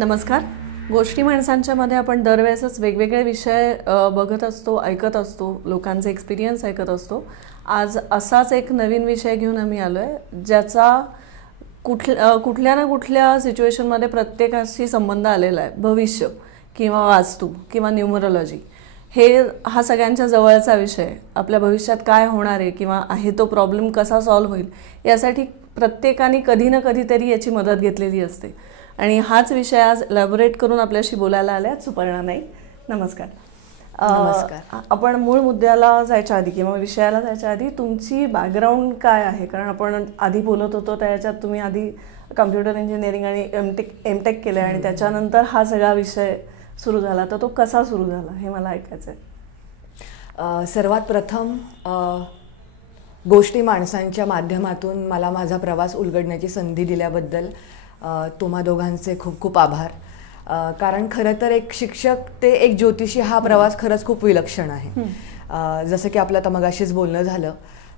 नमस्कार. गोष्टी माणसांच्या मध्ये आपण दरवेळेसच वेगवेगळे विषय बघत असतो, ऐकत असतो, लोकांचे एक्सपिरियन्स ऐकत असतो. आज असाच एक नवीन विषय घेऊन आम्ही आलो आहे, ज्याचा कुठल्या ना कुठल्या सिच्युएशनमध्ये प्रत्येकाशी संबंध आलेला आहे. भविष्य किंवा वास्तू किंवा न्यूमरोलॉजी हा सगळ्यांच्या जवळचा विषय आहे. आपल्या भविष्यात काय होणार आहे किंवा आहे तो प्रॉब्लेम कसा सॉल्व्ह होईल यासाठी प्रत्येकाने कधी ना कधीतरी याची मदत घेतलेली असते. आणि हाच विषय आज इलॅबोरेट करून आपल्याशी बोलायला आल्या सुपर्णा नाईक. नमस्कार. नमस्कार. आपण मूळ मुद्द्याला जायच्या आधी किंवा विषयाला जायच्या आधी तुमची बॅकग्राऊंड काय आहे? कारण आपण आधी बोलत होतो त्याच्यात तुम्ही आधी कम्प्युटर इंजिनिअरिंग आणि एमटेक केलं आणि त्याच्यानंतर हा सगळा विषय सुरू झाला, तर तो कसा सुरू झाला हे मला ऐकायचं आहे. सर्वात प्रथम गोष्टी माणसांच्या माध्यमातून मला माझा प्रवास उलगडण्याची संधी दिल्याबद्दल तुम्हा दोघांचे खूप खूप आभार. कारण खरं तर एक शिक्षक ते एक ज्योतिषी हा प्रवास खरंच खूप विलक्षण आहे. जसं की आपलं आता मगाशीच बोलणं झालं,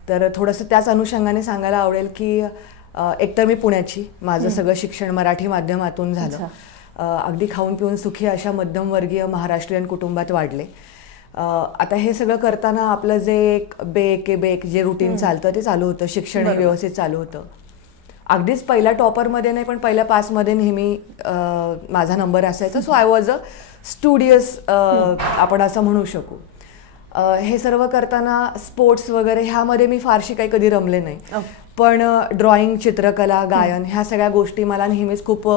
तर थोडंसं त्याच अनुषंगाने सांगायला आवडेल की एकतर मी पुण्याची, माझं सगळं शिक्षण मराठी माध्यमातून झालं. अगदी खाऊन पिऊन सुखी अशा मध्यमवर्गीय महाराष्ट्रीयन कुटुंबात वाढले. आता हे सगळं करताना आपलं जे एक बेक जे रुटीन चालतं ते चालू होतं. शिक्षणही व्यवस्थित चालू होतं. अगदीच पहिल्या टॉपरमध्ये नाही पण पहिल्या 5 मध्ये नेहमी माझा नंबर असायचा. So I was a studious, आपण असं म्हणू शकू. हे सर्व करताना स्पोर्ट्स वगैरे ह्यामध्ये मी फारशी काही कधी रमले नाही. पण ड्रॉइंग, चित्रकला, गायन ह्या सगळ्या गोष्टी मला नेहमीच खूप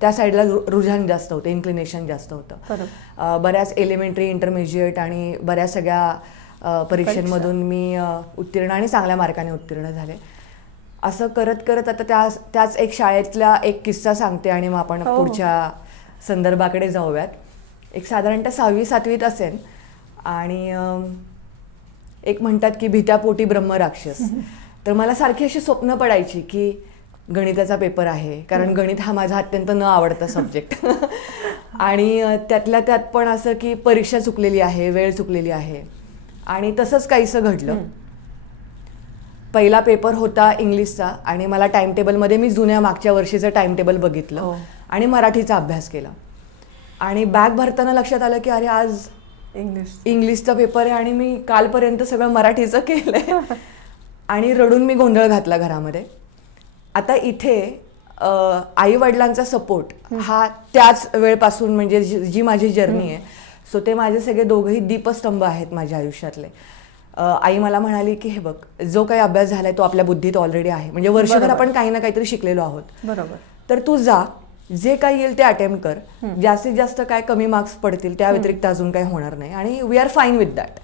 त्या साईडला रुझान जास्त होतं, इन्क्लिनेशन जास्त होतं. बऱ्याच एलिमेंटरी, इंटरमिजिएट आणि बऱ्याच सगळ्या परीक्षांमधून मी उत्तीर्ण आणि चांगल्या मार्काने उत्तीर्ण झाले. असं करत करत आता त्याच एक शाळेतला एक किस्सा सांगते आणि मग आपण पुढच्या संदर्भाकडे जाऊयात. एक साधारणतः 6वी-7वीत असेल आणि एक म्हणतात की भित्यापोटी ब्रह्मराक्षस. तर मला सारखी अशी स्वप्न पडायची की गणिताचा पेपर आहे, कारण गणित हा माझा अत्यंत न आवडता सब्जेक्ट. आणि त्यातल्या त्यात पण असं की परीक्षा चुकलेली आहे, वेळ चुकलेली आहे. आणि तसंच काहीसं घडलं. पहिला पेपर होता इंग्लिशचा आणि मला टाइम टेबलमध्ये मी जुन्या मागच्या वर्षीचं टाइम टेबल बघितलं आणि मराठीचा अभ्यास केला. आणि बॅग भरताना लक्षात आलं की अरे आज इंग्लिशचा पेपर आहे आणि मी कालपर्यंत सगळं मराठीचं केलंय. आणि रडून मी गोंधळ घातला घरामध्ये. आता इथे आई वडिलांचा सपोर्ट हा त्याच वेळपासून, म्हणजे जी माझी जर्नी आहे, सो ते माझे सगळे दोघंही दीपस्तंभ आहेत माझ्या आयुष्यातले. आई मला म्हणाली की हे बघ, जो काही अभ्यास झालाय तो आपल्या बुद्धीत ऑलरेडी आहे, म्हणजे वर्षभर आपण काही ना काहीतरी शिकलेलो आहोत. बरोबर. तर तू जा, जे काही येईल ते अटेम्प्ट कर. जास्तीत जास्त काय कमी मार्क्स पडतील त्या व्यतिरिक्त अजून काही होणार नाही आणि we are fine with that.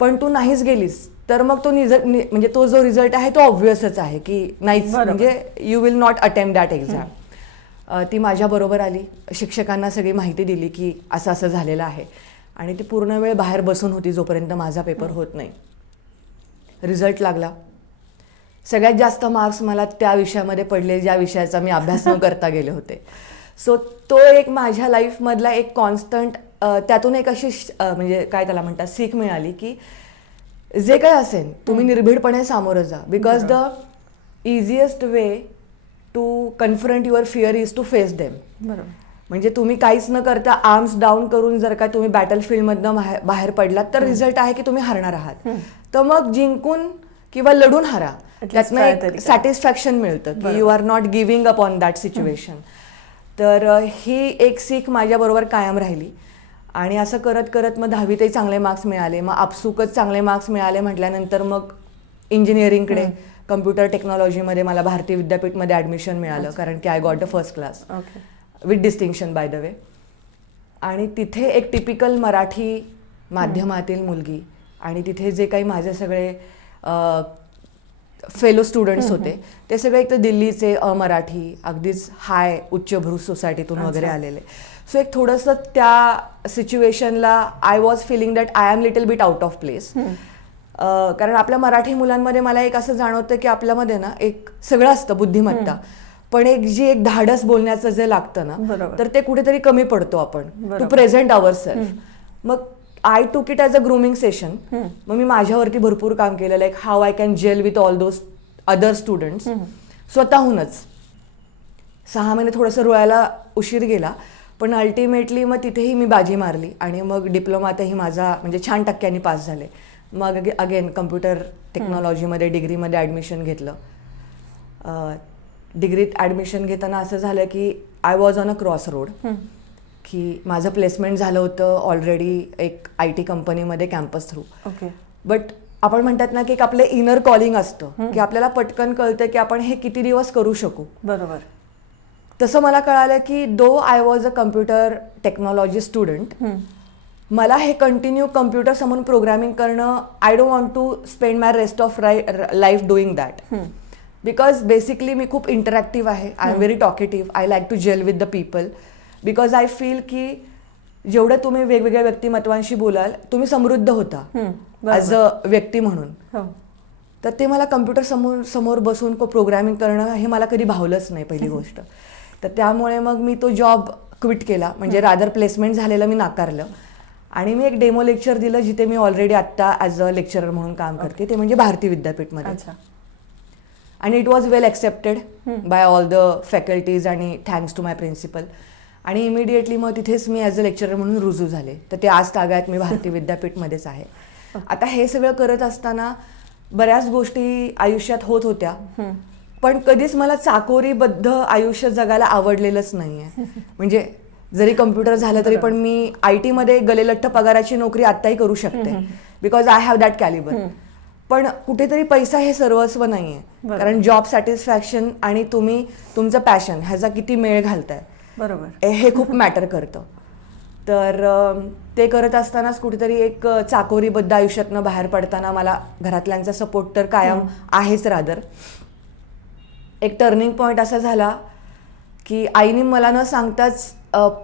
पण तू नाहीच गेलीस तर मग तो म्हणजे तो जो रिझल्ट आहे तो ऑब्व्हियसच आहे की नाहीच, म्हणजे you will not attempt that exam. ती माझ्या बरोबर आली, शिक्षकांना सगळी माहिती दिली की असं असं झालेलं आहे. आणि ती पूर्ण वेळ बाहेर बसून होती जोपर्यंत माझा पेपर होत नाही. रिझल्ट लागला. सगळ्यात जास्त मार्क्स मला त्या विषयामध्ये पडले ज्या विषयाचा मी अभ्यास न करता गेले होते. सो तो एक माझ्या लाईफमधला एक कॉन्स्टंट, त्यातून एक अशी म्हणजे काय त्याला म्हणतात, सीख मिळाली की जे काय असेल तुम्ही निर्भीडपणे सामोरं जा. Because the easiest way to confront your fear is to face them. बरोबर. म्हणजे तुम्ही काहीच न करता आर्म्स डाऊन करून जर का तुम्ही बॅटलफील्डमधनं बाहेर पडलात तर रिझल्ट आहे की तुम्ही हरणार आहात. तर मग जिंकून किंवा लढून हरा, त्यातनं एक सॅटिस्फॅक्शन मिळतं की you are not giving up on that situation. तर ही एक सीख माझ्याबरोबर कायम राहिली. आणि असं करत करत मग 10वीतही चांगले मार्क्स मिळाले. मग आपसुकच चांगले मार्क्स मिळाले म्हटल्यानंतर मग इंजिनिअरिंगकडे, कम्प्युटर टेक्नॉलॉजीमध्ये मला भारतीय विद्यापीठमध्ये ॲडमिशन मिळालं, कारण की I got the first class with distinction by the way. आणि तिथे एक टिपिकल मराठी माध्यमातील मुलगी, आणि तिथे जे काही माझे सगळे फेलो स्टुडंट्स होते ते सगळे एक तर दिल्लीचे, अमराठी, अगदीच हाय उच्चभ्रू सोसायटीतून वगैरे आलेले. सो एक थोडंसं त्या सिच्युएशनला I was feeling that I am little bit out of place. कारण आपल्या मराठी मुलांमध्ये मला एक असं जाणवतं की आपल्यामध्ये ना एक सगळं असतं, बुद्धिमत्ता, पण एक धाडस बोलण्याचं जे लागतं ना, तर ते कुठेतरी कमी पडतो आपण टू प्रेझेंट अवर सेल्फ. मग I took it as a grooming session. मग मी माझ्यावरती भरपूर काम केलं, like how I can gel with all those other students स्वतःहूनच. 6 महिने थोडंसं रुळायला उशीर गेला, पण अल्टिमेटली मग तिथेही मी बाजी मारली आणि मग डिप्लोमातही माझा म्हणजे छान टक्क्यांनी पास झाले. मग अगेन कम्प्युटर टेक्नॉलॉजीमध्ये डिग्रीमध्ये ॲडमिशन घेतलं. डिग्रीत ॲडमिशन घेताना असं झालं की I was on a cross road, की माझं प्लेसमेंट झालं होतं ऑलरेडी एक IT कंपनीमध्ये कॅम्पस थ्रू. ओके. बट आपण म्हणतात ना की एक आपलं इनर कॉलिंग असतं की आपल्याला पटकन कळतं की आपण हे किती दिवस करू शकू. बरोबर. तसं मला कळालं की though I was a computer technology student, मला हे कंटिन्यू कम्प्युटर समोर प्रोग्रामिंग करणं, I don't want to spend my rest of life doing that. Because basically मी खूप इंटरॅक्टिव्ह आहे, I am very talkative, I like to gel with the people. Because I feel की जेवढं तुम्ही वेगवेगळ्या व्यक्तिमत्वांशी बोलाल तुम्ही समृद्ध होता ॲज अ व्यक्ती म्हणून. तर ते मला कम्प्युटर समोर बसून प्रोग्रामिंग करणं हे मला कधी भावलंच नाही पहिली गोष्ट. तर त्यामुळे मग मी तो जॉब क्विट केला, म्हणजे रादर प्लेसमेंट झालेलं मी नाकारलं आणि मी एक डेमो लेक्चर दिलं जिथे मी ऑलरेडी आत्ता ॲज अ लेक्चरर म्हणून काम करते, ते म्हणजे भारती विद्यापीठमध्ये. आणि it was well accepted by all the faculties आणि थँक्स टू माय प्रिन्सिपल. आणि इमिडिएटली मग तिथेच मी ॲज अ लेक्चरर म्हणून रुजू झाले. तर ते आज तागायत मी भारती विद्यापीठमध्येच आहे. आता हे सगळं करत असताना बऱ्याच गोष्टी आयुष्यात होत होत्या, पण कधीच मला चाकोरीबद्ध आयुष्य जगायला आवडलेलंच नाही आहे. म्हणजे जरी कम्प्युटर झालं तरी पण मी IT मध्ये गलेलठ्ठ पगाराची नोकरी आत्ताही करू शकते, because I have that Calibri. पण कुठेतरी पैसा हे सर्वस्व नाही आहे, कारण जॉब सॅटिस्फॅक्शन आणि तुम्ही तुमचं पॅशन ह्याचा किती मेळ घालताय बरोबर हे खूप मॅटर करतं. तर ते करत असतानाच कुठेतरी एक चाकोरीबद्ध आयुष्यातनं बाहेर पडताना मला घरातल्यांचा सपोर्ट तर कायम आहेच. रादर एक टर्निंग पॉईंट असा झाला की आईने मला न सांगताच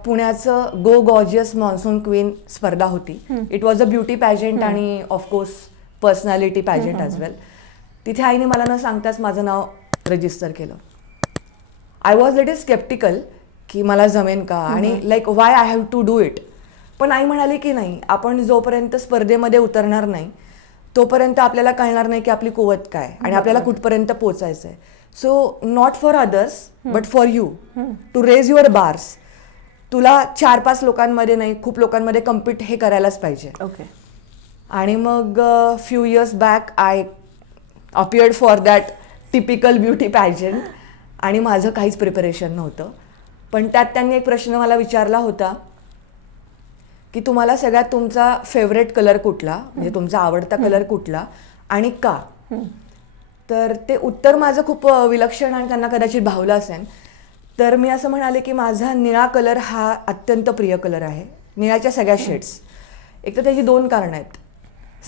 पुण्याचं गो गॉर्जियस मॉन्सून क्वीन स्पर्धा होती. It was a beauty pageant आणि of course personality pageant as well. तिथे आईने मला न सांगताच माझं नाव रजिस्टर केलं. आय वॉज लिटिल स्केप्टिकल की मला जमेन का आणि like why I have to do it. पण आई म्हणाली की नाही, आपण जोपर्यंत स्पर्धेमध्ये उतरणार नाही तोपर्यंत आपल्याला कळणार नाही की आपली कुवत काय आणि आपल्याला कुठपर्यंत पोचायचं आहे. So not for others but for you to raise your bars. तुला 4-5 लोकांमध्ये नाही, खूप लोकांमध्ये कम्पीट हे करायलाच पाहिजे. ओके. आणि मग few years back I appeared for that typical beauty pageant आणि माझं काहीच प्रिपरेशन नव्हतं. पण त्यात त्यांनी एक प्रश्न मला विचारला होता की तुम्हाला सगळ्यात तुमचा फेवरेट कलर कुठला, म्हणजे तुमचा आवडता कलर कुठला आणि का. तर ते उत्तर माझं खूप विलक्षण आणि त्यांना कदाचित भावलं असेल. तर मी असं म्हणाले की माझा निळा कलर हा अत्यंत प्रिय कलर आहे, निळ्याच्या सगळ्या शेड्स. एक तर त्याची 2 कारणं आहेत.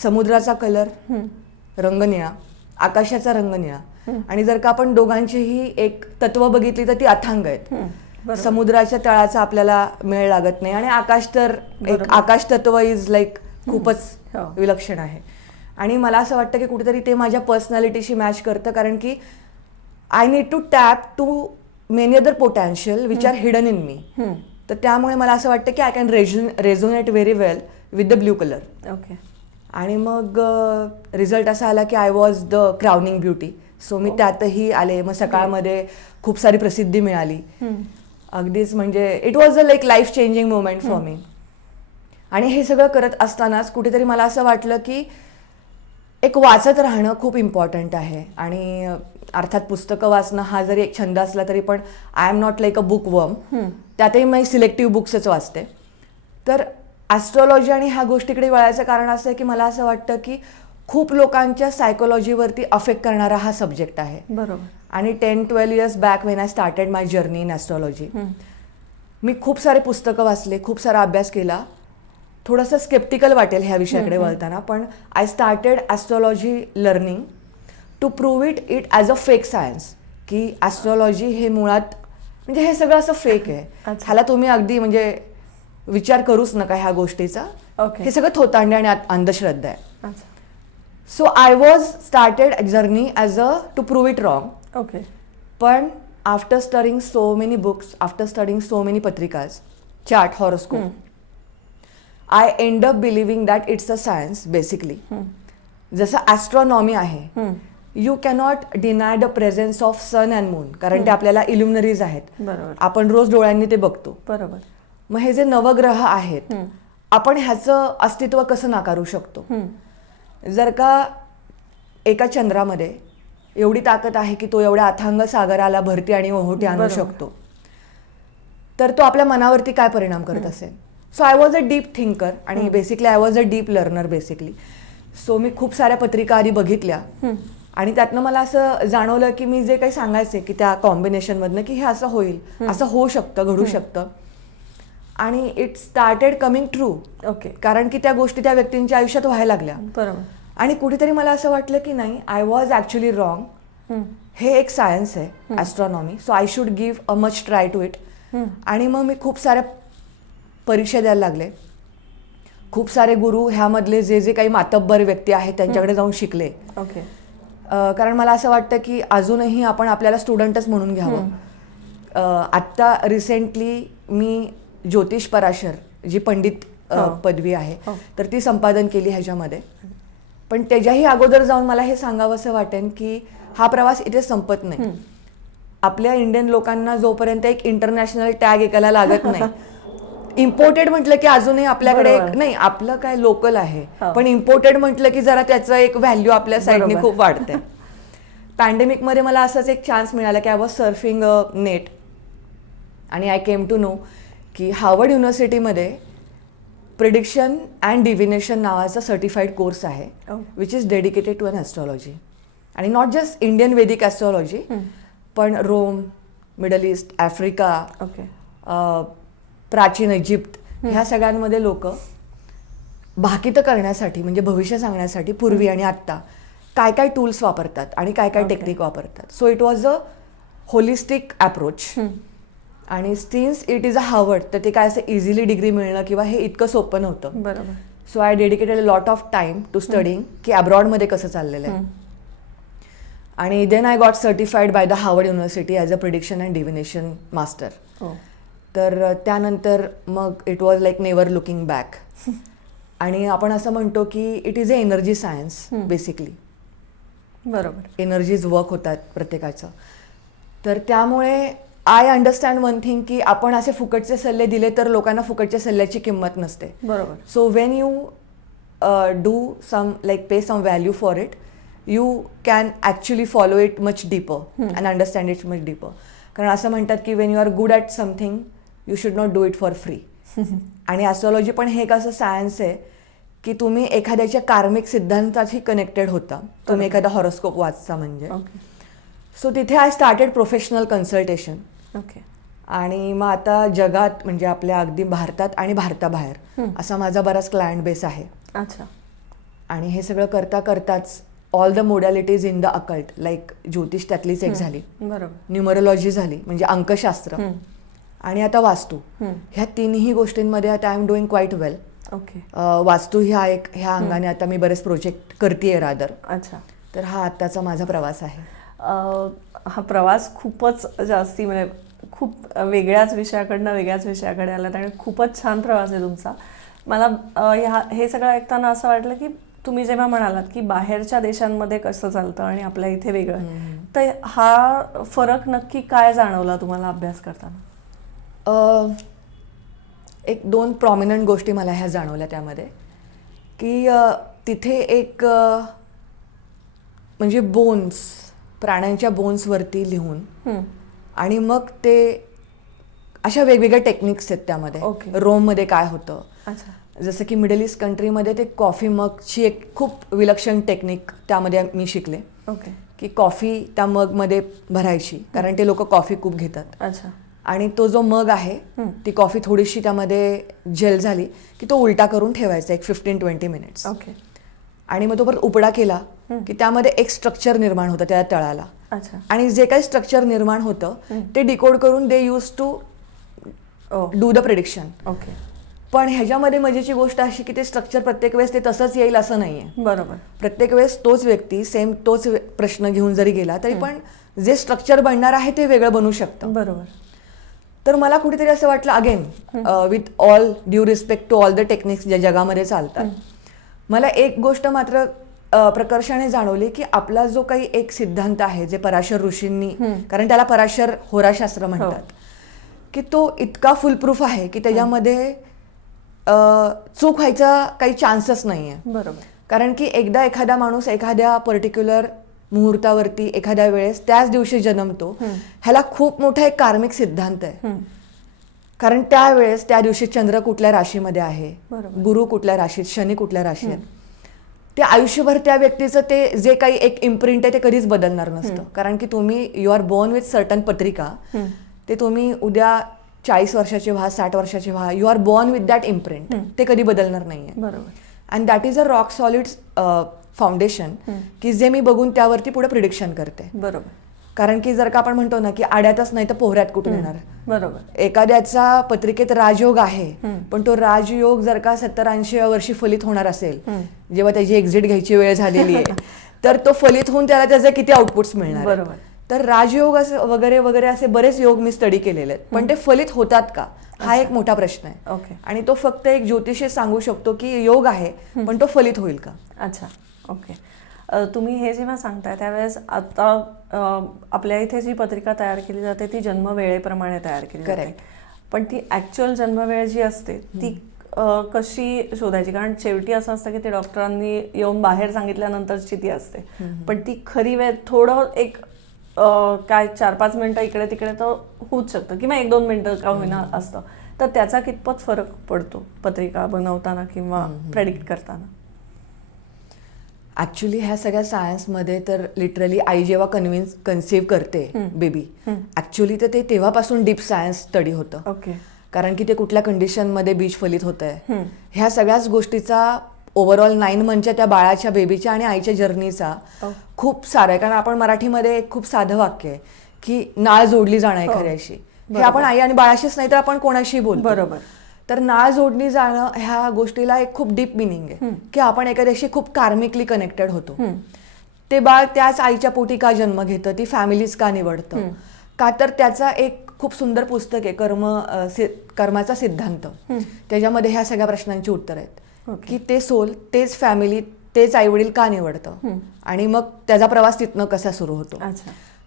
समुद्राचा कलर रंग निळा, आकाशाचा रंग निळा. आणि जर का आपण दोघांचीही एक तत्व बघितली तर ती अथांग आहेत. समुद्राच्या तळाचा आपल्याला मेळ लागत नाही आणि आकाश तर एक आकाश तत्व इज लाईक खूपच विलक्षण आहे. आणि मला असं वाटतं की कुठेतरी ते माझ्या पर्सनॅलिटीशी मॅच करतं, कारण की I need to tap to many other potential which are hidden in me. तर त्यामुळे मला असं वाटतं की I can resonate very well with the blue colour. Okay. आणि मग रिझल्ट असा आला की I was the crowning beauty. So मी त्यातही आले. मग सकाळमध्ये खूप सारी प्रसिद्धी मिळाली. अगदीच म्हणजे it was a like life changing moment for me. आणि हे सगळं करत असतानाच कुठेतरी मला असं वाटलं की एक वाचत राहणं खूप इम्पॉर्टंट आहे. आणि अर्थात पुस्तकं वाचणं हा जरी एक छंद असला तरी पण I am not like a book worm. त्यातही मी सिलेक्टिव्ह बुक्सच वाचते. तर ॲस्ट्रॉलॉजी आणि ह्या गोष्टीकडे वळायचं कारण असं आहे की मला असं वाटतं की खूप लोकांच्या सायकोलॉजीवरती अफेक्ट करणारा हा सब्जेक्ट आहे. बरोबर. आणि 10-12 years back when I started my journey in astrology मी खूप सारे पुस्तकं वाचले, खूप सारा अभ्यास केला. थोडंसं स्केप्टिकल वाटेल ह्या विषयाकडे वळताना, पण I started astrology learning to prove it as a fake science. की ॲस्ट्रॉलॉजी हे मुळात म्हणजे हे सगळं असं फेक आहे. ह्याला तुम्ही अगदी म्हणजे विचार करूच नका ह्या गोष्टीचा. हे सगळं थोतांडे आणि अंधश्रद्धा आहे. So I was started journey as a to prove it wrong. Okay. पण after studying so many books, after studying so many पत्रिकाज, chart, horoscope, I end up believing that it's a science basically. जसं astronomy आहे you cannot deny the presence of sun and moon, कारण ते आपल्याला इल्युमिनरीज आहेत, बरोबर आपण रोज डोळ्यांनी ते बघतो. बरोबर. मग हे जे नवग्रह आहेत, आपण ह्याचं अस्तित्व कसं नाकारू शकतो? जर का एका चंद्रामध्ये एवढी ताकद आहे की तो एवढ्या अथांग सागराला भरती आणि ओहोटी आणू शकतो, तर तो आपल्या मनावरती काय परिणाम करत असेल? So I was a deep thinker आणि basically I was a deep learner basically. So मी खूप साऱ्या पत्रिका आधी बघितल्या आणि त्यातनं मला असं जाणवलं की मी जे काही सांगायचे की त्या कॉम्बिनेशनमधनं की हे असं होईल, असं होऊ शकतं, घडू शकतं. आणि it started coming true. Okay. कारण की त्या गोष्टी त्या व्यक्तींच्या आयुष्यात व्हायला लागल्या. बरोबर. आणि कुठेतरी मला असं वाटलं की नाही, आय वॉज ॲक्च्युली रॉंग. हे एक सायन्स आहे, astronomy, so I should give a much try to it. आणि मग मी खूप साऱ्या परीक्षा द्यायला लागले. खूप सारे गुरु ह्यामधले जे जे काही मातब्बर व्यक्ती आहेत त्यांच्याकडे जाऊन शिकले. ओके. कारण मला असं वाटतं की अजूनही आपण आपल्याला स्टुडंटच म्हणून घ्यावं. आत्ता रिसेंटली मी ज्योतिष पराशर जी पंडित पदवी आहे तर ती संपादन केली ह्याच्यामध्ये. पण त्याच्याही अगोदर जाऊन मला हे सांगावंसं वाटेल की हा प्रवास इथे संपत नाही. आपल्या इंडियन लोकांना जोपर्यंत एक इंटरनॅशनल टॅग एकाला लागत नाही, इम्पोर्टेड म्हटलं की अजूनही आपल्याकडे एक नाही, आपलं काय लोकल आहे, पण इम्पोर्टेड म्हटलं की जरा त्याचं एक व्हॅल्यू आपल्या साईडने खूप वाढते. पॅन्डेमिकमध्ये मला असाच एक चान्स मिळाला की आय वॉज सर्फिंग नेट आणि आय केम टू नो की हार्वर्ड युनिव्हर्सिटीमध्ये प्रिडिक्शन अँड डिव्हिनेशन नावाचा सर्टिफाईड कोर्स आहे, which is dedicated to an astrology. आणि not just Indian Vedic astrology, पण रोम, मिडल ईस्ट, आफ्रिका, प्राचीन इजिप्त, ह्या सगळ्यांमध्ये लोक भाकितं करण्यासाठी म्हणजे भविष्य सांगण्यासाठी पूर्वी आणि आत्ता काय काय टूल्स वापरतात आणि काय काय टेक्निक वापरतात. So it was a holistic approach. आणि since it is a Harvard, तर ते काय असं इझिली डिग्री मिळणं किंवा हे इतकं सोपं नव्हतं. बरोबर. So I dedicated a lot of time to studying की अब्रॉडमध्ये कसं चाललेलं आहे. आणि then I got certified by the Harvard university as a prediction and divination master. तर त्यानंतर मग it was like never looking back. आणि आपण असं म्हणतो की it is a energy science basically. बरोबर. एनर्जीज वर्क होतात प्रत्येकाचं. तर त्यामुळे आय अंडरस्टँड वन थिंग की आपण असे फुकटचे सल्ले दिले तर लोकांना फुकटच्या सल्ल्याची किंमत नसते. बरोबर. So when you do some like pay some value for it, you can actually follow it much deeper and understand it much deeper. कारण असं म्हणतात की when you are good at something you should not do it for free. आणि astrology पण हे एक असं science आहे की तुम्ही एखाद्याच्या कार्मिक सिद्धांताशी कनेक्टेड होता, तुम्ही एखादा हॉरोस्कोप वाचता म्हणजे. सो तिथे I started professional consultation. Okay. आणि मग आता जगात म्हणजे आपल्या अगदी भारतात आणि भारताबाहेर असा माझा बराच क्लायंट बेस आहे. अच्छा. आणि हे सगळं करता करताच all the modalities in the occult, like ज्योतिष त्यातलीच एक झाली, बरोबर, न्यूमरोलॉजी झाली म्हणजे अंकशास्त्र, आणि आता वास्तू. ह्या तिन्ही गोष्टींमध्ये आता I am doing quite well. Okay. Vastu ह्या अंगाने आता मी बरेच प्रोजेक्ट करतेय रादर. अच्छा. तर हा आत्ताचा माझा प्रवास आहे. हा प्रवास खूपच जास्ती म्हणजे खूप वेगळ्याच विषयाकडे आलात आणि खूपच छान प्रवास आहे तुमचा. मला हे सगळं ऐकताना असं वाटलं की तुम्ही जेव्हा म्हणालात की बाहेरच्या देशांमध्ये कसं चालतं आणि आपल्या इथे वेगळं, तर हा फरक नक्की काय जाणवला तुम्हाला अभ्यास करताना? एक 2 प्रॉमिनंट गोष्टी मला ह्या जाणवल्या त्यामध्ये, की तिथे एक म्हणजे बोन्स, प्राण्यांच्या बोन्सवरती लिहून आणि मग ते अशा वेगवेगळ्या टेक्निक्स आहेत त्यामध्ये. रोममध्ये काय होतं, जसं की मिडल ईस्ट कंट्रीमध्ये ते कॉफी मगची एक खूप विलक्षण टेक्निक त्यामध्ये मी शिकले. की कॉफी त्या मगमध्ये भरायची, कारण ते लोक कॉफी खूप घेतात. अच्छा. आणि तो जो मग आहे ती कॉफी थोडीशी त्यामध्ये जेल झाली की तो उलटा करून ठेवायचा एक 15-20 मिनिट्स. आणि मग तो परत उपडा केला की त्यामध्ये एक स्ट्रक्चर निर्माण होतं त्या तळाला. आणि जे काही स्ट्रक्चर निर्माण होतं ते डिकोड करून they use to do the prediction. पण ह्याच्यामध्ये मजेची गोष्ट अशी की ते स्ट्रक्चर प्रत्येक वेळेस ते तसंच येईल असं नाहीये. बरोबर. प्रत्येक वेळेस तोच व्यक्ती सेम तोच प्रश्न घेऊन जरी गेला तरी पण जे स्ट्रक्चर बनणार आहे ते वेगळं बनू शकतं. बरोबर. तर मला कुठेतरी असं वाटलं, again with all due respect to all the techniques ज्या जगामध्ये चालतात, मला एक गोष्ट मात्र प्रकर्षाने जाणवली की आपला जो काही एक सिद्धांत आहे जे पराशर ऋषींनी, कारण त्याला पराशर होराशास्त्र म्हणतात, की तो इतका फुलप्रूफ आहे की त्याच्यामध्ये चूक व्हायचा काही चान्सच नाही आहे. बरोबर. कारण की एकदा एखादा माणूस एखाद्या पर्टिक्युलर मुहूर्तावरती एखाद्या वेळेस त्याच दिवशी जन्मतो, ह्याला खूप मोठा एक कार्मिक सिद्धांत आहे. कारण त्यावेळेस त्या दिवशी चंद्र कुठल्या राशीमध्ये आहे, गुरु कुठल्या राशीत, शनी कुठल्या राशीत आहेत, ते आयुष्यभर त्या व्यक्तीचं ते जे काही एक इम्प्रिंट आहे ते कधीच बदलणार नसतं. कारण की तुम्ही you are born with certain पत्रिका, ते तुम्ही उद्या 40 वर्षाचे व्हा, 60 वर्षाचे व्हा, you are born with that imprint, ते कधी बदलणार नाहीये. बरोबर. And that is a rock solid foundation, की जे मी बघून त्यावरती पुढे प्रिडिक्शन करते. बरोबर. कारण की जर का आपण म्हणतो ना की आड्यातच नाही तर पोहऱ्यात कुठून येणार. बरोबर. एखाद्याचा पत्रिकेत राजयोग आहे, पण तो राजयोग जर का 70-80 वर्षी फलित होणार असेल, जेव्हा त्याची एक्झिट घ्यायची वेळ झालेली आहे, तर तो फलित होऊन त्याला त्याचे किती आउटपुट्स मिळणार. बरोबर. तर राजयोग वगैरे वगैरे असे बरेच योग मी स्टडी केलेले आहेत, पण ते फलित होतात का हा एक मोठा प्रश्न आहे. ओके. आणि तो फक्त एक ज्योतिषी सांगू शकतो की योग आहे, पण तो फलित होईल का. अच्छा. ओके. तुम्ही हे जेव्हा सांगताय त्यावेळेस आता आपल्या इथे जी पत्रिका तयार केली जाते ती जन्मवेळेप्रमाणे तयार केली जाते, पण ती ॲक्च्युअल जन्मवेळ जी असते ती कशी शोधायची? कारण शेवटी असं असतं की ते डॉक्टरांनी येऊन बाहेर सांगितल्यानंतरची ती असते, पण ती खरी वेळ थोडं एक काय 4-5 मिनिटं इकडे तिकडे तर होऊच शकतं किंवा 1-2 मिनिटं का होईना असतं. तर त्याचा कितपत फरक पडतो पत्रिका बनवताना किंवा प्रेडिक्ट करताना? ऍक्च्युली ह्या सगळ्या सायन्समध्ये तर लिटरली आई जेव्हा कन्सीव्ह करते बेबी, ऍक्च्युली तर ते तेव्हापासून डीप सायन्स स्टडी होतं. ओके. कारण की ते कुठल्या कंडिशनमध्ये बीज फलित होत आहे, ह्या सगळ्याच गोष्टीचा ओव्हरऑल 9 मंथच्या त्या बाळाच्या बेबीच्या आणि आईच्या जर्नीचा खूप सारं आहे. कारण आपण मराठीमध्ये एक खूप साधं वाक्य आहे की नाळ जोडली जाणं एखाद्याशी, हे आपण आई आणि बाळाशीच नाही तर आपण कोणाशी बोलतो. बरोबर. तर नाळ जोडली जाणं ह्या गोष्टीला एक खूप डीप मिनिंग आहे की आपण एखाद्याशी खूप कार्मिकली कनेक्टेड होतो. ते बाळ त्याच आईच्या पोटी का जन्म घेतं, ती फॅमिलीज का निवडतं का, तर त्याचा एक खूप सुंदर पुस्तक आहे कर्माचा सिद्धांत. त्याच्यामध्ये ह्या सगळ्या प्रश्नांची उत्तर आहेत की ते सोल, तेच फॅमिली, तेच आईवडील का निवडतं आणि मग त्याचा प्रवास तिथनं कसा सुरू होतो.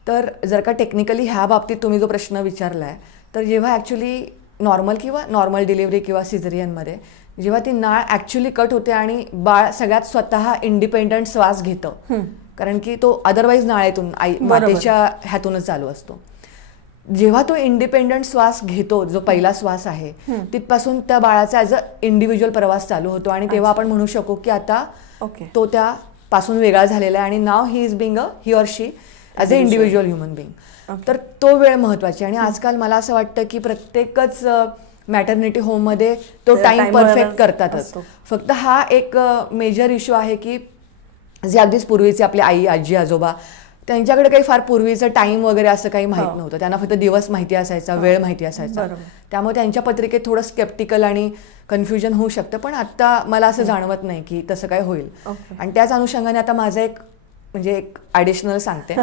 तर जर का टेक्निकली ह्या बाबतीत तुम्ही जो प्रश्न विचारलाय, तर जेव्हा ऍक्च्युली नॉर्मल डिलिव्हरी किंवा सिझरियनमध्ये जेव्हा ती नाळ ऍक्च्युली कट होते आणि बाळ सगळ्यात स्वतः इंडिपेंडंट श्वास घेतं, कारण की तो अदरवाईज नाळेतून मातेच्या ह्यातूनच चालू असतो. जेव्हा तो इंडिपेंडंट श्वास घेतो, जो पहिला श्वास आहे, तिथपासून त्या बाळाचा ॲज अ इंडिव्हिज्युअल प्रवास चालू होतो आणि तेव्हा आपण म्हणू शकू की आता तो त्यापासून वेगळा झालेला आहे आणि नाव he is being he or she as a individual human being. तर तो वेळ महत्वाची. आणि आजकाल मला असं वाटतं की प्रत्येकच मॅटर्निटी होममध्ये तो टाइम परफेक्ट करतातच. फक्त हा एक मेजर इश्यू आहे की जे अगदीच पूर्वीचे आपले आई, आजी, आजोबा, त्यांच्याकडे काही फार पूर्वीचं टाइम वगैरे असं काही माहीत नव्हतं. त्यांना फक्त दिवस माहिती असायचा, वेळ माहिती असायचा, त्यामुळे त्यांच्या पत्रिकेत थोडं स्केप्टिकल आणि कन्फ्युजन होऊ शकतं. पण आता मला असं जाणवत नाही की तसं काय होईल. आणि त्याच अनुषंगाने आता माझं एक ॲडिशनल सांगते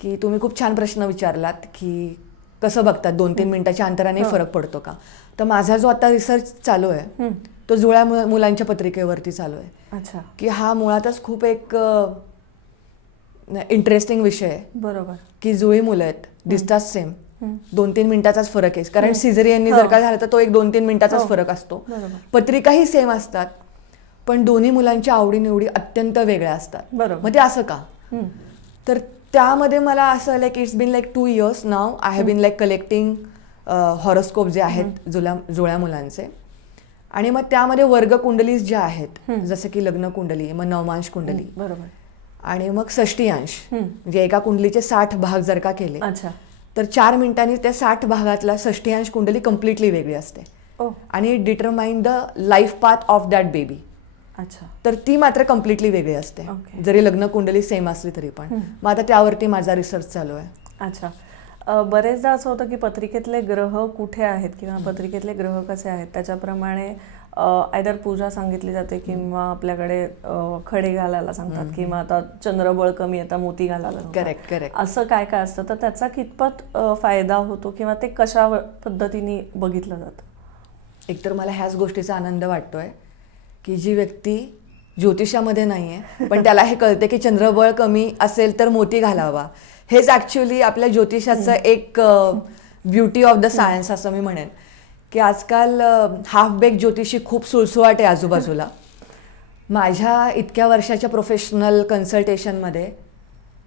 की तुम्ही खूप छान प्रश्न विचारलात की कसं बघतात 2-3 मिनिटाच्या अंतराने फरक पडतो का. तर माझा जो आता रिसर्च चालू आहे तो जुळ्या मुलांच्या पत्रिकेवरती चालू आहे. की हा मुळातच खूप एक इंटरेस्टिंग विषय आहे. बरोबर. की जुळी मुलं आहेत, दिसतात सेम, 2-3 मिनिटाचाच फरक आहे. कारण सिझरियननी जर का झालं तर तो एक 2-3 मिनिटाचाच फरक असतो. पत्रिकाही सेम असतात, पण दोन्ही मुलांच्या आवडीनिवडी अत्यंत वेगळ्या असतात. मग ते असं का. तर त्यामध्ये मला असं it's been 2 years now I have been collecting horoscope जे आहेत जुळ्या मुलांचे. आणि मग त्यामध्ये वर्ग कुंडलीज ज्या आहेत, जसं की लग्न कुंडली, मग नवमांश कुंडली, बरोबर, आणि मग षष्टियांश, म्हणजे एका कुंडलीचे 60 भाग जर का केले तर 4 मिनिटांनी त्या 60 भागातला षष्टियांश कुंडली कम्प्लिटली वेगळी असते आणि determine the life path of that baby. तर ती मात्र कम्प्लिटली वेगळी असते, जरी लग्न कुंडली सेम असली तरी पण. मग आता त्यावरती माझा रिसर्च चालू आहे. अच्छा. बरेचदा असं होतं की पत्रिकेतले ग्रह कुठे आहेत किंवा पत्रिकेतले ग्रह कसे आहेत त्याच्याप्रमाणे आयदर पूजा सांगितली जाते किंवा आपल्याकडे खडे घालायला सांगतात किंवा आता चंद्रबळ कमी आता मोती घालायला. करेक्ट. असं काय काय असतं, तर त्याचा कितपत फायदा होतो किंवा ते कशा पद्धतीने बघितलं जातं? एकतर मला ह्याच गोष्टीचा आनंद वाटतोय की जी व्यक्ती ज्योतिषामध्ये नाहीये, पण त्याला हे कळते की चंद्रबळ कमी असेल तर मोती घालावा. हेच ऍक्च्युअली आपल्या ज्योतिषाचं एक ब्युटी ऑफ द सायन्स असं मी म्हणेन, की आजकाल हाफ बेक ज्योतिषी खूप सुळसुळाट आहे आजूबाजूला. माझ्या इतक्या वर्षाच्या प्रोफेशनल कन्सल्टेशनमध्ये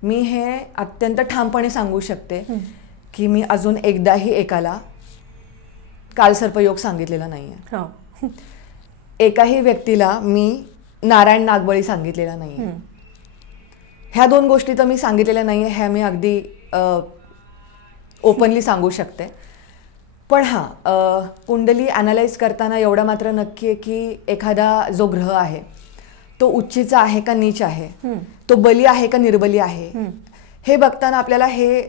मी हे अत्यंत ठामपणे सांगू शकते की मी अजून एकदाही एकाला कालसर्पयोग सांगितलेला नाहीये. हो. एकाही व्यक्तीला मी नारायण नागबळी सांगितलेला नाहीये. ह्या 2 गोष्टी तर मी सांगितलेल्या नाहीये, ह्या मी अगदी ओपनली सांगू शकते. पण हां, कुंडली ॲनालाइज करताना एवढं मात्र नक्की आहे की एखादा जो ग्रह आहे तो उच्चीचा आहे का नीच आहे, तो बली आहे का निर्बली आहे, हे बघताना आपल्याला हे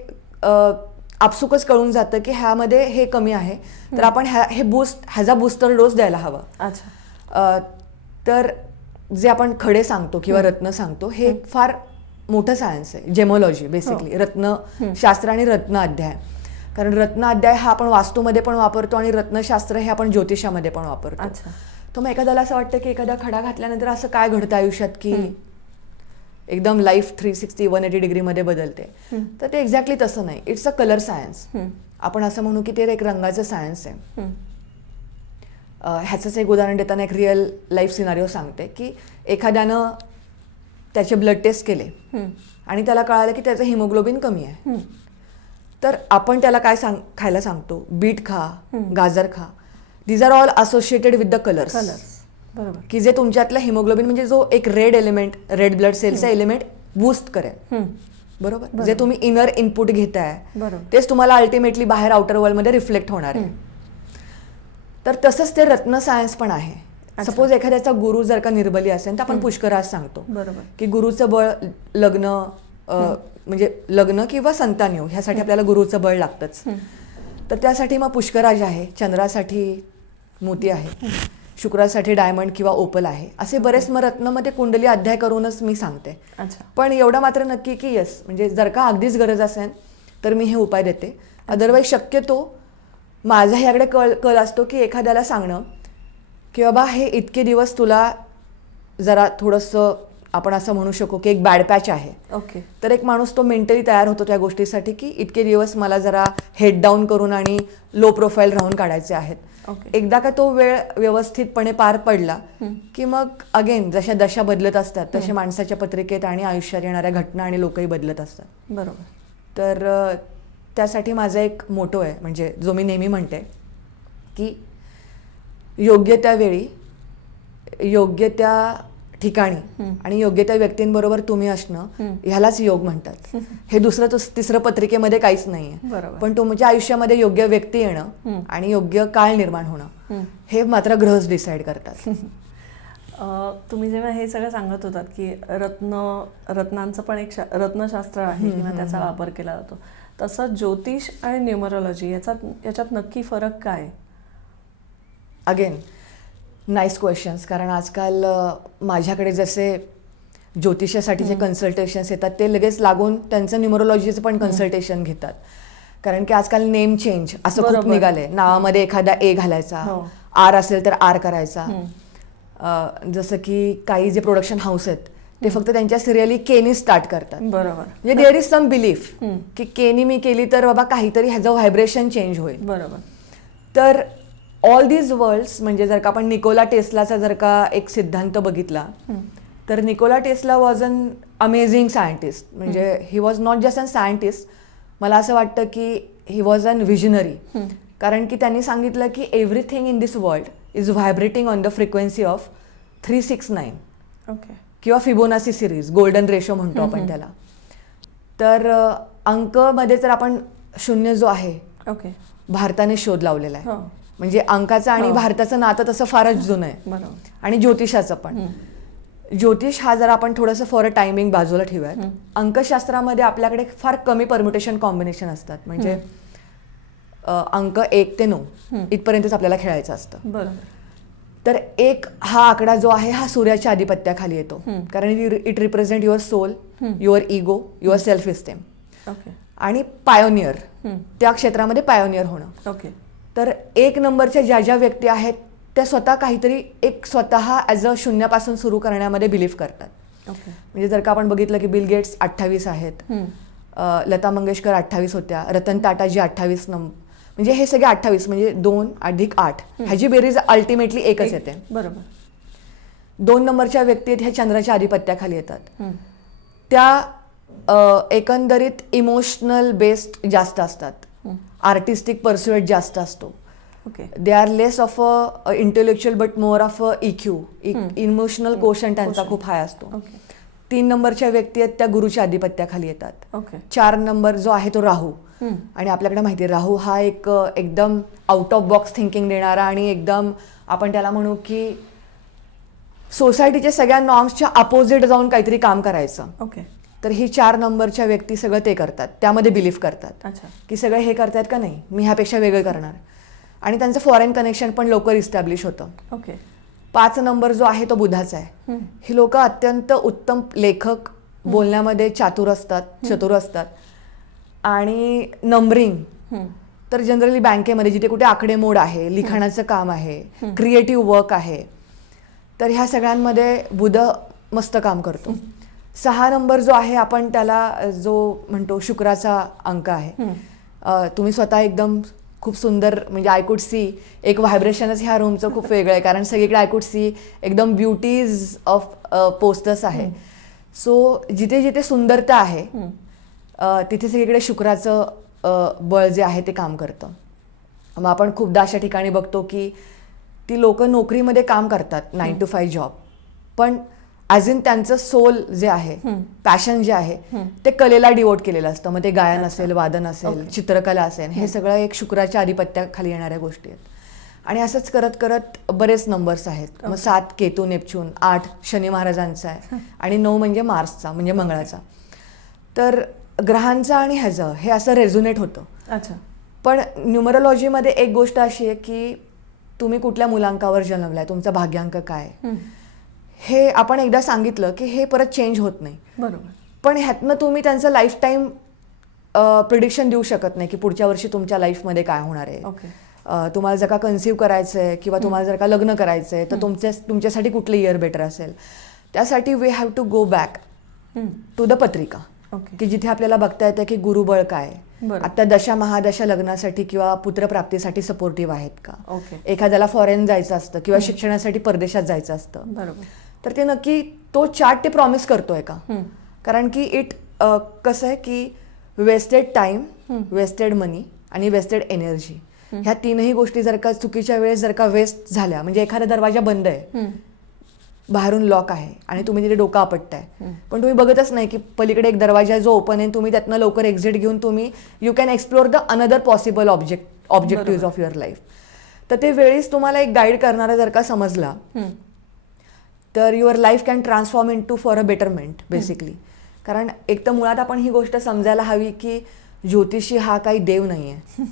आपसुकच कळून जातं की ह्यामध्ये हे कमी आहे, तर आपण ह्याचा बूस्टर डोस द्यायला हवा. अच्छा. तर जे आपण खडे सांगतो किंवा रत्न सांगतो हे एक फार मोठं सायन्स आहे, जेमोलॉजी बेसिकली, रत्नशास्त्र आणि रत्न अध्याय. कारण रत्न अध्याय हा आपण वास्तूमध्ये पण वापरतो आणि रत्नशास्त्र हे आपण ज्योतिषामध्ये पण वापरतो. तर मग एखाद्याला असं वाटतं की एखादा खडा घातल्यानंतर असं काय घडतं आयुष्यात की एकदम लाईफ 360-180 डिग्रीमध्ये बदलते. तर ते एक्झॅक्टली तसं नाही. It's a colour science. आपण असं म्हणू की ते एक रंगाचं सायन्स आहे. ह्याचंच एक उदाहरण देताना एक रिअल लाईफ सिनारिओ सांगते की एखाद्यानं त्याचे ब्लड टेस्ट केले आणि त्याला कळालं की त्याचं हिमोग्लोबिन कमी आहे. तर आपण त्याला काय खायला सांगतो, बीट खा, गाजर खा. These are all associated with the colours. बरोबर. की जे तुमच्यातलं हिमोग्लोबिन म्हणजे जो एक रेड एलिमेंट, रेड ब्लड सेलचा एलिमेंट बूस्ट करेल. बरोबर. जे तुम्ही इनर इनपुट घेताय तेच तुम्हाला अल्टिमेटली बाहेर आउटर वर्ल्डमध्ये रिफ्लेक्ट होणार आहे. तर तसंच ते रत्न सायन्स पण आहे. सपोज एखाद्याचा गुरु जर का निर्बली असेल तर आपण पुष्कराज सांगतो की गुरुचं बळ लग्न, म्हणजे लग्न किंवा संतान येऊ ह्यासाठी आपल्याला गुरुचं बळ लागतंच. तर त्यासाठी मग पुष्कराज आहे, चंद्रासाठी मोती आहे, शुक्रासाठी डायमंड किंवा ओपल आहे. असे बरेच मग रत्नमध्ये कुंडली अध्याय करूनच मी सांगते. पण एवढं मात्र नक्की की येस, म्हणजे जर का अगदीच गरज असेल तर मी हे उपाय देते. अदरवाईज शक्यतो माझा ह्याकडे कल असतो की एखाद्याला सांगणं की बाबा हे इतके दिवस तुला जरा थोडंसं आपण असं म्हणू शकू की एक बॅड पॅच आहे. ओके. तर एक माणूस तो मेंटली तयार होतो त्या गोष्टीसाठी की इतके दिवस मला जरा हेड डाऊन करून आणि लो प्रोफाईल राहून काढायचे आहेत. एकदा का तो वेळ व्यवस्थितपणे पार पडला की मग अगेन जशा दशा बदलत असतात तशा माणसाच्या पत्रिकेत आणि आयुष्यात येणाऱ्या घटना आणि लोकही बदलत असतात. बरोबर. तर त्यासाठी माझा एक मोटो आहे, म्हणजे जो मी नेहमी म्हणते की योग्य त्या वेळी, योग्य त्या ठिकाणी आणि योग्य त्या व्यक्तींबरोबर तुम्ही असणं ह्यालाच योग म्हणतात. हे दुसरं तिसरं पत्रिकेमध्ये काहीच नाहीये. पण तुमच्या आयुष्यामध्ये योग्य व्यक्ती येणं आणि योग्य काळ निर्माण होणं हे मात्र ग्रहच डिसाईड करतात. तुम्ही जेव्हा हे सगळं सांगत होतात की रत्नांचं पण एक रत्नशास्त्र आहे किंवा त्याचा वापर केला जातो, तसं ज्योतिष आणि न्यूमरोलॉजी याच्यात नक्की फरक काय? Again nice questions. कारण आजकाल माझ्याकडे जसे ज्योतिषासाठीचे कन्सल्टेशन्स येतात ते लगेच लागून त्यांचं न्यूमरोलॉजीचं पण कन्सल्टेशन घेतात. कारण की आजकाल नेम चेंज असं खूप निघालंय. नावामध्ये एखादा ए घालायचा, आर असेल तर आर करायचा. जसं की काही जे प्रोडक्शन हाऊस आहेत ते फक्त त्यांच्या सिरियली केनी स्टार्ट करतात. बरोबर. म्हणजे देअर इज सम बिलीफ की केनी मी केली तर बाबा काहीतरी ह्याचं व्हायब्रेशन चेंज होईल. बरोबर. तर ऑल दीज वर्ल्ड्स, म्हणजे जर का आपण निकोला टेस्लाचा जर का एक सिद्धांत बघितला तर Nikola Tesla was an amazing scientist. म्हणजे he was not just an scientist, मला असं वाटतं की ही वॉज अन विजनरी. कारण की त्यांनी सांगितलं की everything in this world is vibrating on the frequency of 369. Okay. किंवा फिबोनाची सिरीज, गोल्डन रेशो म्हणतो आपण त्याला. तर अंकमध्ये जर आपण शून्य जो आहे, ओके, भारताने शोध लावलेला आहे. म्हणजे अंकाचं आणि भारताचं नातं तसं फारच जुनं आहे. आणि ज्योतिषाचं पण. ज्योतिष हा जरा आपण थोडंसं फॉर अ टायमिंग बाजूला ठेवूयात. अंकशास्त्रामध्ये आपल्याकडे फार कमी परम्युटेशन कॉम्बिनेशन असतात. म्हणजे अंक 1 ते 9 इथपर्यंतच आपल्याला खेळायचं असतं. बरोबर. तर 1 हा आकडा जो आहे हा सूर्याच्या आधिपत्याखाली येतो. कारण it represent your soul, your ego, your self esteem. आणि पायोनियर, त्या क्षेत्रामध्ये पायोनियर होणं. ओके. तर 1 नंबरच्या ज्या ज्या व्यक्ती आहेत त्या स्वतः काहीतरी एक स्वतः ॲज अ शून्यापासून सुरू करण्यामध्ये बिलीव्ह करतात. ओके. म्हणजे जर का आपण बघितलं की बिल गेट्स 28 आहेत, लता मंगेशकर 28 होत्या, रतन टाटाजी 28 म्हणजे हे सगळे 28 म्हणजे 2 + 8 ह्याची बेरीज अल्टिमेटली एकच येते. बरोबर. 2 नंबरच्या व्यक्ती आहेत ह्या चंद्राच्या अधिपत्याखाली येतात. त्या एकंदरीत इमोशनल बेस्ड जास्त असतात, आर्टिस्टिक पर्स्युएट जास्त असतो. Okay. They are less of a intellectual but more of a EQ, emotional question त्यांचा खूप हाय असतो. ओके. 3 नंबरच्या व्यक्ती आहेत त्या गुरुच्या अधिपत्याखाली येतात. ओके. 4 नंबर जो आहे तो राहू, आणि आपल्याकडे माहिती आहे राहू हा एक एकदम आउट ऑफ बॉक्स थिंकिंग देणारा आणि एकदम आपण त्याला म्हणू की सोसायटीच्या सगळ्या नॉर्म्सच्या अपोजिट जाऊन काहीतरी काम करायचं. ओके. तर ही 4 नंबरच्या व्यक्ती सगळं ते करतात, त्यामध्ये बिलीव्ह करतात. अच्छा. की सगळे हे करतायत का नाही, मी ह्यापेक्षा वेगळं करणार. आणि त्यांचं फॉरेन कनेक्शन पण लवकर इस्टॅब्लिश होतं. ओके. 5 नंबर जो आहे तो बुधाचा आहे. ही लोक अत्यंत उत्तम लेखक, बोलण्यामध्ये चतुर असतात. आणि नंबरिंग तर जनरली बँकेमध्ये जिथे कुठे आकडेमोड आहे, लिखाणाचं काम आहे, क्रिएटिव्ह वर्क आहे, तर ह्या सगळ्यांमध्ये बुध मस्त काम करतो. 6 नंबर जो आहे आपण त्याला जो म्हणतो शुक्राचा अंक आहे. तुम्ही स्वतः एकदम खूप सुंदर म्हणजे आय कुड सी एक व्हायब्रेशनच ह्या रूमचं खूप वेगळं आहे, कारण सगळीकडे आय कुड सी एकदम ब्युटीज ऑफ पोस्टर्स आहे. सो जिथे जिथे सुंदरता आहे तिथे सगळीकडे शुक्राचं बळ जे आहे ते काम करतं. मग आपण खूपदा अशा ठिकाणी बघतो की ती लोक नोकरीमध्ये काम करतात 9 to 5 जॉब, पण ॲज इन त्यांचं सोल जे आहे, पॅशन जे आहे ते कलेला डिवोट केलेलं असतं. मग ते गायन असेल, वादन असेल, चित्रकला असेल, हे सगळं एक शुक्राच्या अधिपत्याखाली येणाऱ्या गोष्टी आहेत. आणि असंच करत करत बरेच नंबर्स आहेत. मग 7 केतू नेपच्यून, 8 शनी महाराजांचा आहे, आणि 9 म्हणजे मार्सचा म्हणजे मंगळाचा. तर ग्रहांचा आणि ह्याचं हे असं रेझोनेट होतं. अच्छा. पण न्यूमरोलॉजीमध्ये एक गोष्ट अशी आहे की तुम्ही कुठल्या मुलांकावर जन्मलाय, तुमचा भाग्यांक काय, हे आपण एकदा सांगितलं की हे परत चेंज होत नाही. बरोबर. पण ह्यातनं तुम्ही त्यांचं लाईफ टाईम प्रिडिक्शन देऊ शकत नाही की पुढच्या वर्षी तुमच्या लाईफमध्ये काय होणार आहे. ओके. तुम्हाला जर का कन्सिव्ह करायचं आहे किंवा तुम्हाला जर का लग्न करायचं आहे तर तुमच्यासाठी कुठलं इयर बेटर असेल, त्यासाठी we have to go back to the पत्रिका. ओके. की जिथे आपल्याला बघता येतं की गुरुबळ काय, बरं. आता दशा महादशा लग्नासाठी किंवा पुत्रप्राप्तीसाठी सपोर्टिव्ह आहेत का, ओके. एखाद्याला फॉरेन जायचं असतं किंवा शिक्षणासाठी परदेशात जायचं असतं, बरोबर. तर ते नक्की तो चार्ट ते प्रॉमिस करतोय का. कारण की इट कसं आहे की वेस्टेड टाइम, वेस्टेड मनी आणि वेस्टेड एनर्जी ह्या 3ही गोष्टी जर का चुकीच्या वेळेस जर का वेस्ट झाल्या, म्हणजे एखादा दरवाजा बंद आहे, बाहेरून लॉक आहे आणि तुम्ही तिथे डोकं आपटताय, पण तुम्ही बघतच नाही की पलीकडे एक दरवाजा जो ओपन आहे, तुम्ही त्यातनं लवकर एक्झिट घेऊन तुम्ही you can explore the another possible objective of your life. तर ते वेळीच तुम्हाला एक गाईड करणारा जर का समजला तर your life can transform in to for a betterment basically. कारण एक तर मुळात आपण ही गोष्ट समजायला हवी की ज्योतिषी हा काही देव नाही आहे,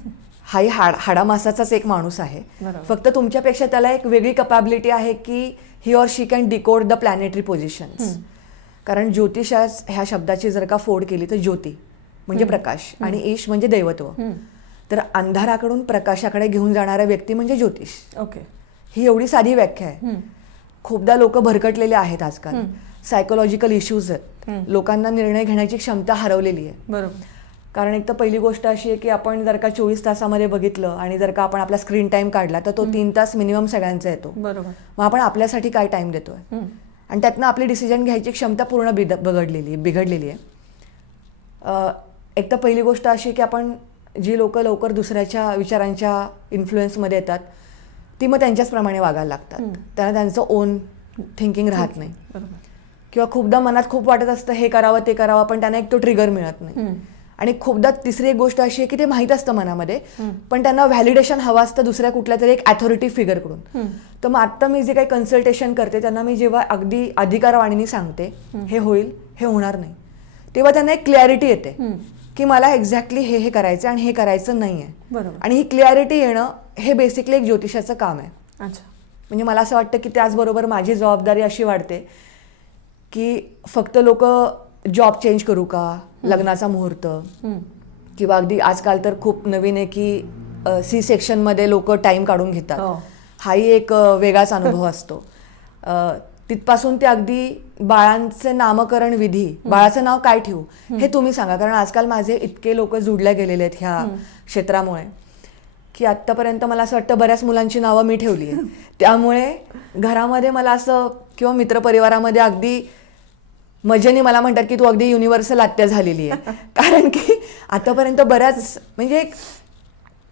हाही हाडामासाचाच एक माणूस आहे. फक्त तुमच्यापेक्षा त्याला एक वेगळी कपॅबिलिटी आहे की he or she can decode the planetary positions. कारण ज्योतिष ह्या शब्दाची जर का फोड केली तर ज्योती म्हणजे प्रकाश आणि ईश म्हणजे दैवत्व. तर अंधाराकडून प्रकाशाकडे घेऊन जाणारा व्यक्ती म्हणजे ज्योतिष. ओके. ही एवढी साधी व्याख्या आहे. खूपदा लोक भरकटलेले आहेत आजकाल, सायकोलॉजिकल इश्यूज आहेत, लोकांना निर्णय घेण्याची क्षमता हरवलेली आहे. बरोबर. कारण एक तर पहिली गोष्ट अशी आहे की आपण जर का 24 तासामध्ये बघितलं आणि जर का आपण आपला स्क्रीन टाइम काढला तर तो 3 तास मिनिमम सगळ्यांचा येतो. बरोबर. मग आपण आपल्यासाठी काय टाइम देतोय, आणि त्यातनं आपली डिसिजन घ्यायची क्षमता पूर्ण बिघडलेली आहे. एक तर पहिली गोष्ट अशी की आपण जी लोक लवकर दुसऱ्याच्या विचारांच्या इन्फ्लुएन्समध्ये येतात ती मग त्यांच्याचप्रमाणे वागायला लागतात, त्यांना त्यांचं ओन थिंकिंग राहत नाही. किंवा खूपदा मनात खूप वाटत असतं हे करावं ते करावं, पण त्यांना एक तो ट्रिगर मिळत नाही. आणि खूपदा तिसरी एक गोष्ट अशी आहे की ते माहीत असतं मनामध्ये, पण त्यांना व्हॅलिडेशन हवं असतं दुसऱ्या कुठल्या तरी एक अथॉरिटी फिगरकडून. तर मग आत्ता मी जे काही कन्सल्टेशन करते त्यांना मी जेव्हा अगदी अधिकारवाणीने सांगते हे होईल हे होणार नाही, तेव्हा त्यांना एक क्लॅरिटी येते की मला एक्झॅक्टली हे करायचं आणि हे करायचं नाही आहे. बरोबर. आणि ही क्लॅरिटी येणं हे बेसिकली एक ज्योतिषाचं काम आहे. अच्छा. म्हणजे मला असं वाटतं की त्याचबरोबर माझी जबाबदारी अशी वाढते की फक्त लोक जॉब चेंज करू का, लग्नाचा मुहूर्त, किंवा अगदी आजकाल तर खूप नवीन आहे की C सेक्शनमध्ये लोक टाइम काढून घेतात. हाही एक वेगळाच अनुभव असतो. तिथपासून ते अगदी बाळांचे नामकरण विधी, बाळाचं नाव काय ठेवू हे तुम्ही सांगा, कारण आजकाल माझे इतके लोक जुडले गेलेले आहेत ह्या क्षेत्रामुळे की आत्तापर्यंत मला असं वाटतं बऱ्याच मुलांची नावं मी ठेवली आहेत. त्यामुळे घरामध्ये मला असं किंवा मित्रपरिवारामध्ये अगदी मजेने मला म्हणतात की तू अगदी युनिव्हर्सल आत्या झालेली आहे. कारण की आतापर्यंत बऱ्याच म्हणजे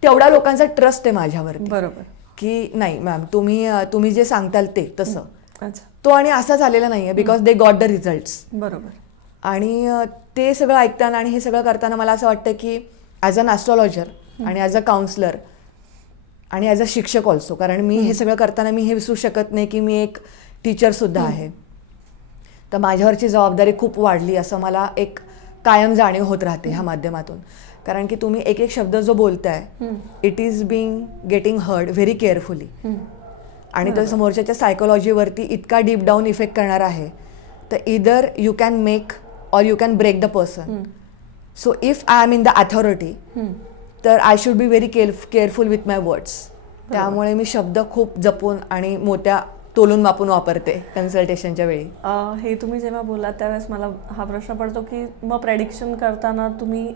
तेवढ्या लोकांचा ट्रस्ट आहे माझ्यावरती. बरोबर. की नाही मॅम तुम्ही जे सांगताल ते तसं. अच्छा. तो आणि असा झालेला नाही आहे because they got the results. बरोबर. आणि ते सगळं ऐकताना आणि हे सगळं करताना मला असं वाटतं की ॲज अन ॲस्ट्रॉलॉजर आणि ॲज अ काउन्सलर आणि ॲज अ शिक्षक ऑल्सो, कारण मी हे सगळं करताना मी हे विसरू शकत नाही की मी एक टीचरसुद्धा आहे. तर माझ्यावरची जबाबदारी खूप वाढली असं मला एक कायम जाणीव होत राहते ह्या माध्यमातून. कारण की तुम्ही एक एक शब्द जो बोलताय it is being getting heard very carefully. आणि तो समोरच्याच्या सायकोलॉजीवरती इतका डीप डाऊन इफेक्ट करणार आहे. तर either you can make or you can break the person. So if I am in the authority तर I should be very careful with my words. त्यामुळे मी शब्द खूप जपून आणि मोठ्या तोलून मापून वापरते कन्सल्टेशनच्या वेळी. हे तुम्ही जेव्हा बोलात त्यावेळेस मला हा प्रश्न पडतो की मग प्रेडिक्शन करताना तुम्ही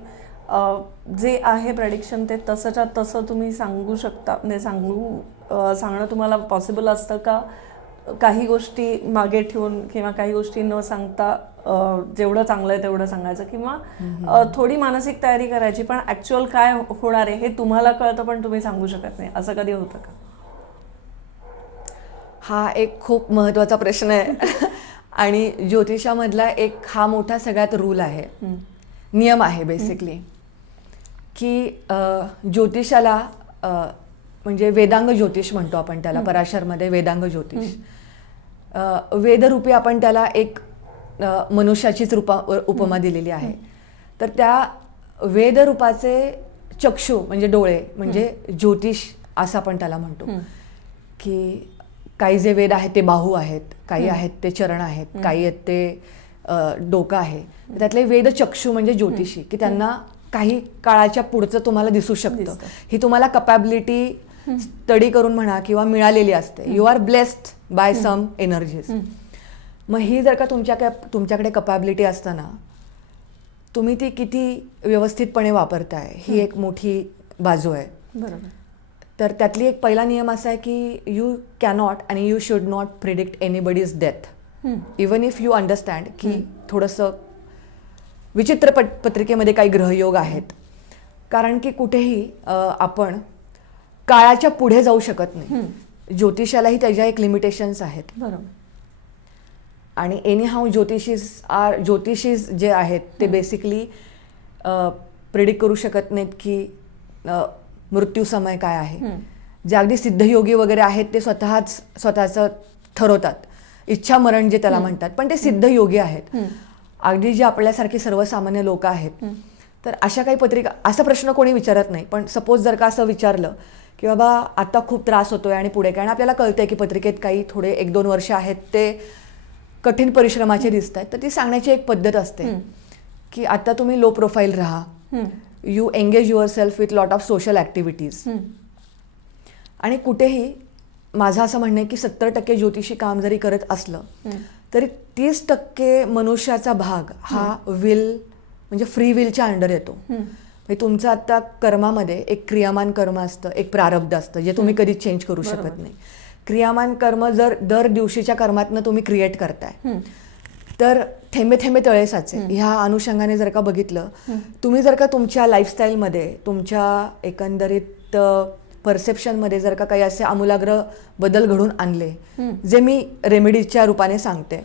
जे आहे प्रेडिक्शन ते तसंच्या तसं तुम्ही सांगू शकता, म्हणजे सांगणं तुम्हाला पॉसिबल असतं का? काही गोष्टी मागे ठेवून किंवा काही गोष्टी न सांगता जेवढं चांगलं आहे तेवढं सांगायचं, किंवा थोडी मानसिक तयारी करायची पण ॲक्च्युअल काय होणार आहे हे तुम्हाला कळतं पण तुम्ही सांगू शकत नाही, असं कधी होतं का? हा एक खूप महत्त्वाचा प्रश्न आहे. आणि ज्योतिषामधला एक हा मोठा सगळ्यात रूल आहे, नियम आहे बेसिकली, की ज्योतिषाला म्हणजे वेदांग ज्योतिष म्हणतो आपण त्याला, पराशरमध्ये वेदांग ज्योतिष. वेदरूपी आपण त्याला एक मनुष्याचीच उपमा दिलेली आहे. तर त्या वेदरूपाचे चक्षु म्हणजे डोळे म्हणजे ज्योतिष असं आपण त्याला म्हणतो. की काही जे वेद आहेत ते बाहू आहेत, काही आहेत ते चरण आहेत, काही आहेत ते डोकं आहे. त्यातले वेद चक्षु म्हणजे ज्योतिषी, की त्यांना काही काळाच्या पुढचं तुम्हाला दिसू शकतं. ही तुम्हाला कपॅबिलिटी स्टडी करून म्हणा किंवा मिळालेली असते. You are blessed by some energies. मग ही जर का तुमच्याकडे कपॅबिलिटी असताना तुम्ही ती किती व्यवस्थितपणे वापरताय ही एक मोठी बाजू आहे. बरोबर. तर त्यातली एक पहिला नियम असा आहे की यू कॅनॉट आणि you should not predict anybody's death, even if you understand की थोडंसं विचित्र पत्रिकेमध्ये काही ग्रहयोग आहेत. कारण की कुठेही आपण काळाच्या पुढे जाऊ शकत नाही. ज्योतिषालाही त्याच्या एक लिमिटेशन्स आहेत. बरोबर. आणि एनी हाऊ ज्योतिषीज जे आहेत ते बेसिकली प्रिडिक्ट करू शकत नाहीत की मृत्यू समय काय आहे. जे अगदी सिद्धयोगी वगैरे आहेत ते स्वतःचं ठरवतात, इच्छा मरण जे त्याला म्हणतात, पण ते सिद्धयोगी आहेत. अगदी जे आपल्यासारखे सर्वसामान्य लोक आहेत. तर अशा काही पत्रिका, असा प्रश्न कोणी विचारत नाही. पण सपोज जर का असं विचारलं की बाबा आता खूप त्रास होतोय आणि पुढे काय, आणि आपल्याला कळतंय की पत्रिकेत काही थोडे 1-2 वर्ष आहेत ते कठीण परिश्रमाचे दिसत आहेत, तर ती सांगण्याची एक पद्धत असते की आता तुम्ही लो प्रोफाईल राहा, you engage your self with lot of social activities. आणि कुठेही माझं असं म्हणणं आहे की 70% ज्योतिषी काम जरी करत असलं तरी 30% मनुष्याचा भाग हा विल म्हणजे फ्री विलच्या अंडर येतो. म्हणजे तुमचं आता कर्मामध्ये एक क्रियामान कर्म असतं, एक प्रारब्ध असतं जे तुम्ही कधीच चेंज करू शकत नाही. क्रियामान कर्म जर दर दिवशीच्या कर्मातनं तुम्ही क्रिएट करताय तर थेंबे थेंबे तळे साचे ह्या अनुषंगाने जर का बघितलं, तुम्ही जर का तुमच्या लाईफस्टाईलमध्ये तुमच्या एकंदरीत परसेप्शनमध्ये जर का काही असे आमूलाग्र बदल घडून आणले जे मी रेमेडीजच्या रूपाने सांगते,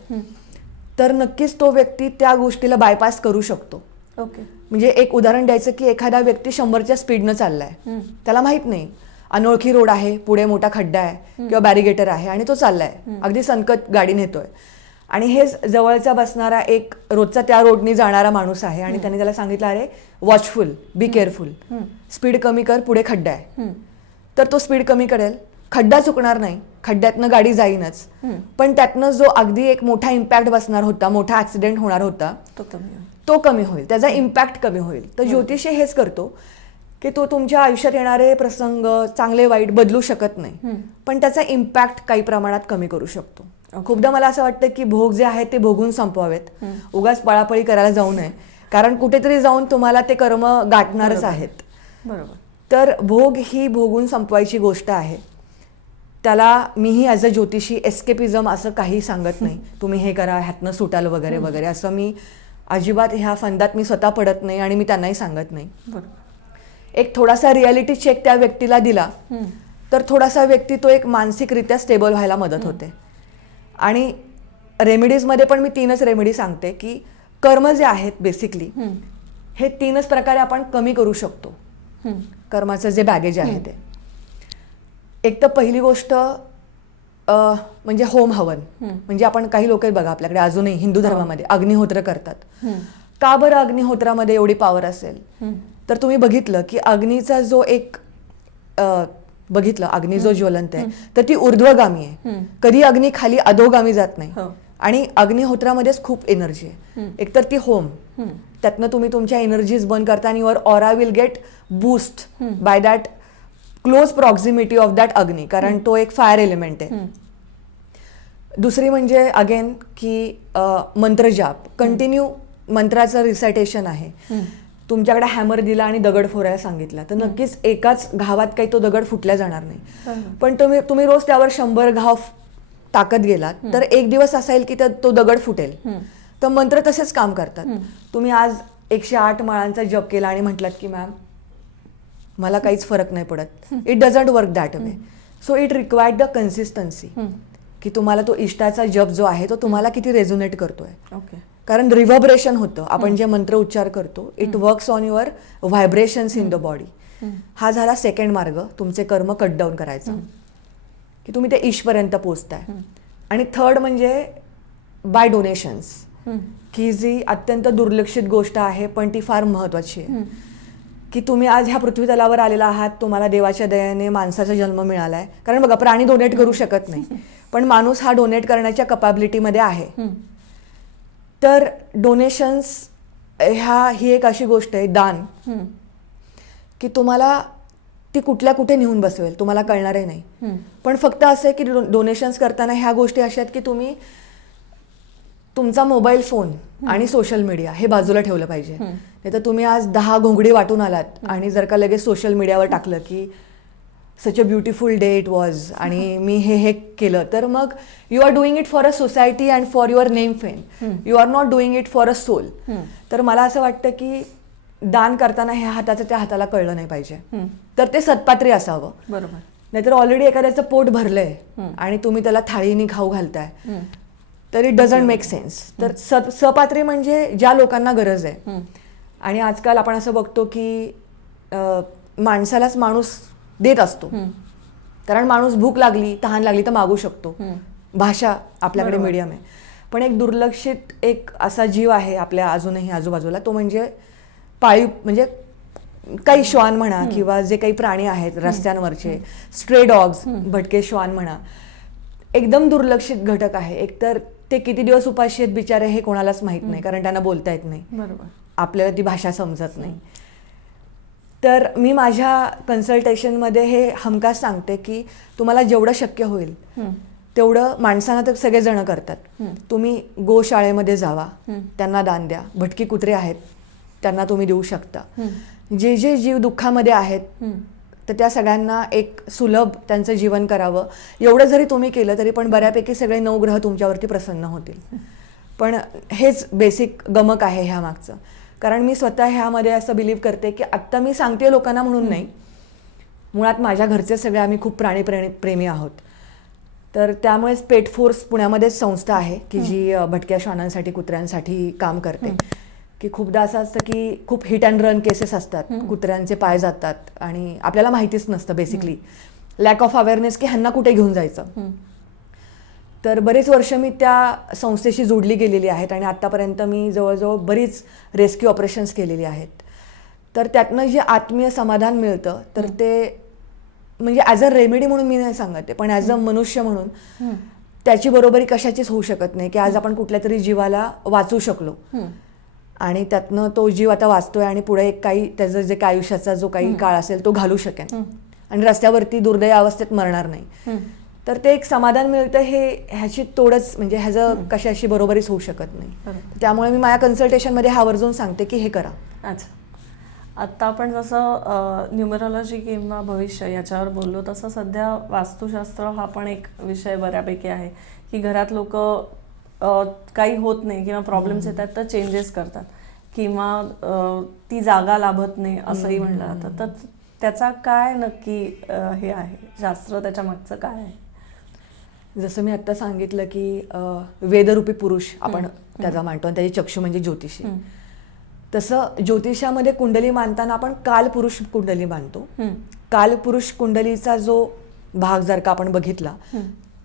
तर नक्कीच तो व्यक्ती त्या गोष्टीला बायपास करू शकतो. ओके. म्हणजे एक उदाहरण द्यायचं की एखादा व्यक्ती 100च्या स्पीडनं चाललाय, त्याला माहित नाही अनोळखी रोड आहे, पुढे मोठा खड्डा आहे किंवा बॅरिगेटर आहे आणि तो चाललाय, अगदी संकट गाडी नेतोय. आणि हेच जवळचा बसणारा एक रोजचा त्या रोडनी जाणारा माणूस आहे आणि त्याने त्याला सांगितलं अरे वॉचफुल, बी केअरफुल, स्पीड कमी कर, पुढे खड्डा आहे. तर तो स्पीड कमी करेल, खड्डा चुकणार नाही, खड्ड्यातनं गाडी जाईनच, पण त्यातनं जो अगदी एक मोठा इम्पॅक्ट बसणार होता, मोठा ऍक्सिडेंट होणार होता, तो कमी होईल, त्याचा इम्पॅक्ट कमी होईल. तर ज्योतिषी हेच करतो की तो तुमच्या आयुष्यात येणारे प्रसंग चांगले वाईट बदलू शकत नाही, पण त्याचा इम्पॅक्ट काही प्रमाणात कमी करू शकतो. खूपदा मला असं वाटतं की भोग जे आहेत ते भोगून संपवावेत, उगाच पळापळी करायला जाऊ नये, कारण कुठेतरी जाऊन तुम्हाला ते कर्म गाठणारच आहेत. बरोबर. तर भोग ही भोगून संपवायची गोष्ट आहे. त्याला मीही ॲज अ ज्योतिषी एस्केपिझम असं काही सांगत नाही, तुम्ही हे करा ह्यातनं सुटाल वगैरे वगैरे, असं मी अजिबात ह्या फंदात मी स्वतः पडत नाही आणि मी त्यांनाही सांगत नाही. बरोबर. एक थोडासा रियालिटी चेक त्या व्यक्तीला दिला तर थोडासा व्यक्ती तो एक मानसिकरित्या स्टेबल व्हायला मदत होते. आणि रेमेडीजमध्ये पण मी 3च रेमेडी सांगते की कर्म जे आहेत बेसिकली हे 3च प्रकारे आपण कमी करू शकतो. कर्माचं जे बॅगेज आहे ते, एक तर पहिली गोष्ट म्हणजे होम हवन. म्हणजे आपण काही लोक बघा आपल्याकडे अजूनही हिंदू धर्मामध्ये अग्निहोत्र करतात. का बरं अग्निहोत्रामध्ये एवढी पॉवर असेल? तर तुम्ही बघितलं की अग्नीचा जो एक बघितलं अग्नी जो ज्वलंत आहे तर ती ऊर्ध्वगामी आहे, कधी अग्नी खाली अधोगामी जात नाही. आणि अग्निहोत्रामध्येच खूप एनर्जी आहे. एकतर ती होम, त्यातनं तुम्ही तुमच्या एनर्जीज बर्न करता आणि your aura will get boost by that close proximity of that agni, कारण तो एक फायर एलिमेंट आहे. दुसरी म्हणजे अगेन की मंत्रजाप, कंटिन्यू मंत्राचं रिसायटेशन आहे. तुमच्याकडे हॅमर दिला आणि दगड फोडायला सांगितला तर नक्कीच एकाच घावात काही तो दगड फुटल्या जाणार नाही, पण तुम्ही रोज त्यावर 100 घाव टाकत गेलात तर एक दिवस असेल की तो दगड फुटेल. तर मंत्र तसेच काम करतात. तुम्ही आज 108 माळांचा जप केला आणि म्हटलात की मॅम मला काहीच फरक नाही पडत, it doesn't work that way. So it required the consistency, की तुम्हाला तो इष्टाचा जप जो आहे तो तुम्हाला किती रेझोनेट करतोय. कारण रिव्हर्बरेशन होतं, आपण जे मंत्र उच्चार करतो it works on your vibrations in the body. हा झाला सेकंड मार्ग तुमचे कर्म कट डाऊन करायचा, की तुम्ही ते ईशपर्यंत पोचताय. आणि थर्ड म्हणजे बाय डोनेशन्स, की जी अत्यंत दुर्लक्षित गोष्ट आहे पण ती फार महत्वाची आहे. की तुम्ही आज ह्या पृथ्वी तलावर आलेला आहात, तुम्हाला देवाच्या दयाने माणसाचा जन्म मिळालाय. कारण बघा प्राणी डोनेट करू शकत नाही, पण माणूस हा डोनेट करण्याच्या कपॅबिलिटीमध्ये आहे. तर डोनेशन्स ही एक अशी गोष्ट आहे, दान, की तुम्हाला ती कुठे नेऊन बसवेल तुम्हाला कळणारही नाही. पण फक्त असं आहे की डोनेशन्स करताना ह्या गोष्टी अशा आहेत की तुम्ही तुमचा मोबाईल फोन आणि सोशल मीडिया हे बाजूला ठेवलं पाहिजे. नाही तर तुम्ही आज 10 घोंगडी वाटून आलात आणि जर का लगेच सोशल मीडियावर टाकलं की such a beautiful day it was आणि मी हे केलं, तर मग you are doing it for a society and for your name fame, you are not doing it for a soul. तर मला असं वाटतं की दान करताना ह्या हाताचं त्या हाताला कळलं नाही पाहिजे, तर ते सत्पात्री असावं. बरोबर. नाहीतर ऑलरेडी एखाद्याचं पोट भरलंय आणि तुम्ही त्याला थाळीने खाऊ घालताय तर इट डझंट मेक सेन्स. तर सपात्री म्हणजे ज्या लोकांना गरज आहे. आणि आजकाल आपण असं बघतो की माणसालाच माणूस देत असतो, कारण माणूस भूक लागली तहान लागली तर मागू शकतो, भाषा आपल्याकडे मीडियम आहे. पण एक दुर्लक्षित एक असा जीव आहे आपल्या अजूनही आजूबाजूला, तो म्हणजे पाळीव, म्हणजे काही श्वान म्हणा किंवा जे काही प्राणी आहेत रस्त्यांवरचे स्ट्रे डॉग्स, भटके श्वान म्हणा, एकदम दुर्लक्षित घटक आहे. एकतर ते किती दिवस उपाशी आहेत बिचारे हे कोणालाच माहित नाही, कारण त्यांना बोलता येत नाही, बरोबर, आपल्याला ती भाषा समजत नाही. तर मी माझ्या कन्सल्टेशनमध्ये हे हमखास सांगते की तुम्हाला जेवढं शक्य होईल तेवढं, माणसांना तर सगळेजण करतात, तुम्ही गोशाळेमध्ये जावा, त्यांना दान द्या. भटकी कुत्रे आहेत त्यांना तुम्ही देऊ शकता. जे जे जीव दुःखामध्ये आहेत तर त्या सगळ्यांना एक सुलभ त्यांचं जीवन करावं. एवढं जरी तुम्ही केलं तरी पण बऱ्यापैकी सगळे 9 ग्रह तुमच्यावरती प्रसन्न होतील. पण हेच बेसिक गमक आहे ह्या मागचं. कारण मी स्वतः ह्यामध्ये असं बिलीव्ह करते की आत्ता मी सांगते लोकांना म्हणून नाही, मुळात माझ्या घरचे सगळे आम्ही खूप प्राणी प्रेमी आहोत. तर त्यामुळेच पेट फोर्स पुण्यामध्येच संस्था आहे की जी भटक्या श्वानांसाठी कुत्र्यांसाठी काम करते. की खूपदा असं असतं की खूप हिट अँड रन केसेस असतात, कुत्र्यांचे पाय जातात आणि आपल्याला माहितीच नसतं बेसिकली, लॅक ऑफ अवेअरनेस की ह्यांना कुठे घेऊन जायचं. तर बरेच वर्ष मी त्या संस्थेशी जोडली गेलेली आहेत आणि आत्तापर्यंत मी जवळजवळ बरीच रेस्क्यू ऑपरेशन्स केलेली आहेत. तर त्यातनं जे आत्मीय समाधान मिळतं तर ते म्हणजे ॲज अ रेमेडी म्हणून मी नाही सांगते, पण ॲज अ मनुष्य म्हणून त्याची बरोबरी कशाचीच होऊ शकत नाही. की आज आपण कुठल्या तरी जीवाला वाचू शकलो आणि त्यातनं तो जीव आता वाचतोय आणि पुढे एक काही त्याचं जे काही आयुष्याचा जो काही काळ असेल तो घालू शकेन आणि रस्त्यावरती दुर्दैव अवस्थेत मरणार नाही. तर ते एक समाधान मिळतं, हे ह्याची तोडच म्हणजे ह्याचं कशाशी बरोबरीच होऊ शकत नाही. त्यामुळे मी माझ्या कन्सल्टेशनमध्ये हा आवर्जून सांगते की हे करा. अच्छा, आत्ता आपण जसं न्यूमरॉलॉजी किंवा भविष्य याच्यावर बोललो, तसं सध्या वास्तुशास्त्र हा पण एक विषय बऱ्यापैकी आहे की घरात लोक काही होत नाही किंवा प्रॉब्लेम्स येतात तर चेंजेस करतात किंवा ती जागा लाभत नाही असंही म्हणलं जातं. तर त्याचा काय नक्की हे आहे शास्त्र, त्याच्या मागचं काय आहे? जसं मी आत्ता सांगितलं की वेदरूपी पुरुष आपण त्याचा मानतो आणि त्याची चक्षु म्हणजे ज्योतिषी. तसं ज्योतिषामध्ये कुंडली मानताना आपण कालपुरुष कुंडली मानतो. कालपुरुष कुंडलीचा जो भाग जर का आपण बघितला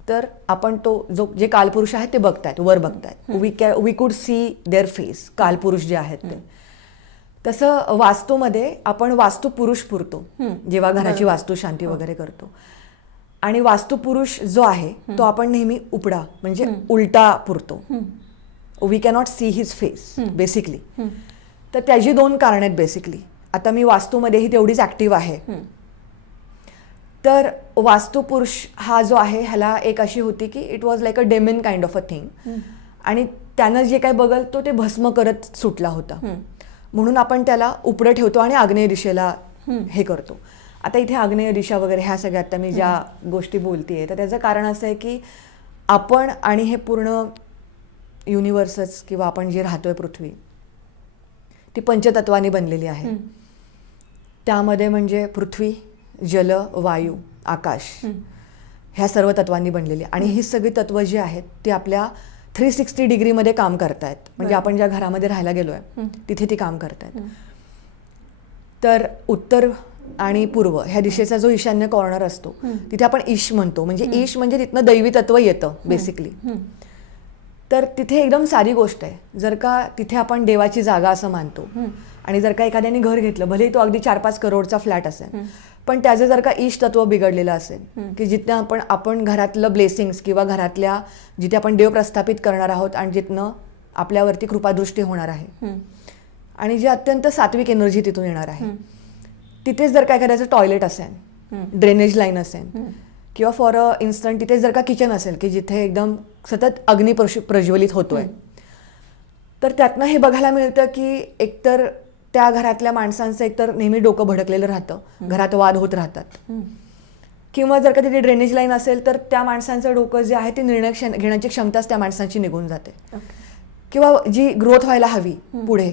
तर आपण तो जो जे कालपुरुष आहेत ते बघतायत, वर बघतायत. We could see there face, कालपुरुष जे आहेत ते. तसं वास्तूमध्ये आपण वास्तुपुरुष पुरतो जेव्हा घराची वास्तुशांती वगैरे करतो. आणि वास्तुपुरुष जो आहे तो आपण नेहमी उपडा म्हणजे उलटा पुरतो. We cannot see his face basically. तर त्याची 2 कारणं आहेत बेसिकली. आता मी वास्तूमध्येही तेवढीच ॲक्टिव्ह आहे. तर वास्तुपुरुष हा जो आहे ह्याला एक अशी होती की it was like a demon kind of a thing. आणि त्यानं जे काही बघल तो ते भस्म करत सुटला होता. म्हणून आपण त्याला उपडं ठेवतो आणि आग्नेय दिशेला हे करतो. आता इथे आग्नेय दिशा वगैरे ह्या सगळ्या आता मी ज्या गोष्टी बोलतेय तर त्याचं कारण असं आहे की आपण आणि हे पूर्ण युनिव्हर्सच किंवा आपण जे राहतोय पृथ्वी ती पंचतत्वांनी बनलेली आहे. त्यामध्ये म्हणजे पृथ्वी, जल, वायू, आकाश ह्या सर्व तत्वांनी बनलेली. आणि ही सगळी तत्व जी आहेत ती आपल्या 360 डिग्रीमध्ये काम करतायत. म्हणजे आपण ज्या घरामध्ये राहायला गेलोय तिथे ती काम करतायत. तर उत्तर आणि पूर्व ह्या दिशेचा जो ईशान्य कॉर्नर असतो तिथे आपण ईश म्हणतो. म्हणजे ईश म्हणजे तिथनं दैवी तत्व येतं बेसिकली. तर तिथे एकदम सारी गोष्ट आहे. जर का तिथे आपण देवाची जागा असं मानतो आणि जर का एखाद्याने घर घेतलं, भलेही तो अगदी 4-5 करोडचा फ्लॅट असेल, पण त्याचं जर का ईश तत्व बिघडलेलं असेल की जिथनं आपण घरातलं ब्लेसिंग्स किंवा घरातल्या जिथे आपण देव प्रस्थापित करणार आहोत आणि जिथनं आपल्यावरती कृपादृष्टी होणार आहे आणि जी अत्यंत सात्विक एनर्जी तिथून येणार आहे, तिथेच जर का एखाद्याचं टॉयलेट असेल, ड्रेनेज लाईन असेल किंवा फॉर अ इन्स्टंट तिथे जर का किचन असेल की जिथे एकदम सतत अग्नी प्रज्वलित होतोय, तर त्यातनं हे बघायला मिळतं की एकतर त्या घरातल्या माणसांचं एकतर नेहमी डोकं भडकलेलं राहतं, घरात वाद होत राहतात. किंवा जर का तिथे ड्रेनेज लाईन असेल तर त्या माणसांचं डोकं जे आहे ते निर्णय घेण्याची क्षमताच त्या माणसांची निघून जाते. किंवा जी ग्रोथ व्हायला हवी पुढे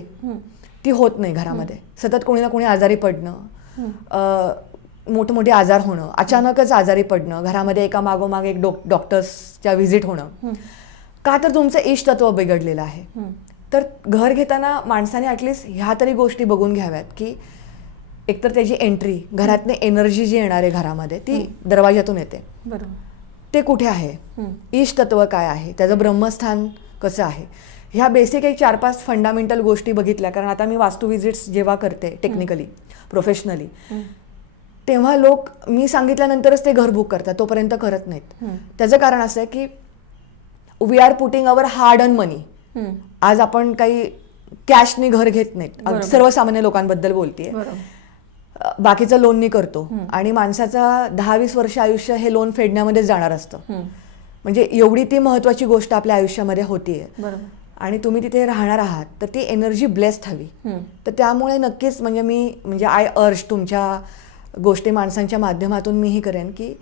ती होत नाही घरामध्ये. सतत कोणी ना कोणी आजारी पडणं, मोठमोठे आजार होणं, अचानकच आजारी पडणं, घरामध्ये एका मागोमाग एक डॉक्टर्सच्या व्हिजिट होणं. का तर तुमचं ईश तत्व बिघडलेलं आहे. तर घर घेताना माणसाने ॲटलिस्ट ह्या तरी गोष्टी बघून घ्याव्यात की एकतर त्याची एंट्री, घरातली एनर्जी जी येणार आहे घरामध्ये ती दरवाजातून येते, ते कुठे आहे, ईश तत्व काय आहे, त्याचं ब्रह्मस्थान कसं आहे. ह्या बेसिक एक 4-5 फंडामेंटल गोष्टी बघितल्या. कारण आता मी वास्तू विजिट्स जेव्हा करते टेक्निकली प्रोफेशनली, तेव्हा लोक मी सांगितल्यानंतरच ते घर बुक करतात, तोपर्यंत करत नाहीत. त्याचं कारण असं आहे की we are putting our hard earn money. आज आपण काही कॅशने घर घेत नाहीत, सर्वसामान्य लोकांबद्दल बोलतेय. बाकीचं लोननी करतो आणि माणसाचा 10-20 वर्ष आयुष्य हे लोन फेडण्यामध्ये जाणार असतं. म्हणजे एवढी ती महत्वाची गोष्ट आपल्या आयुष्यामध्ये होतीये आणि तुम्ही तिथे राहणार आहात तर ती एनर्जी ब्लेस्ड हवी. तर त्यामुळे नक्कीच म्हणजे आय अर्ज तुमच्या गोष्टी माणसांच्या माध्यमातून मीही करेन की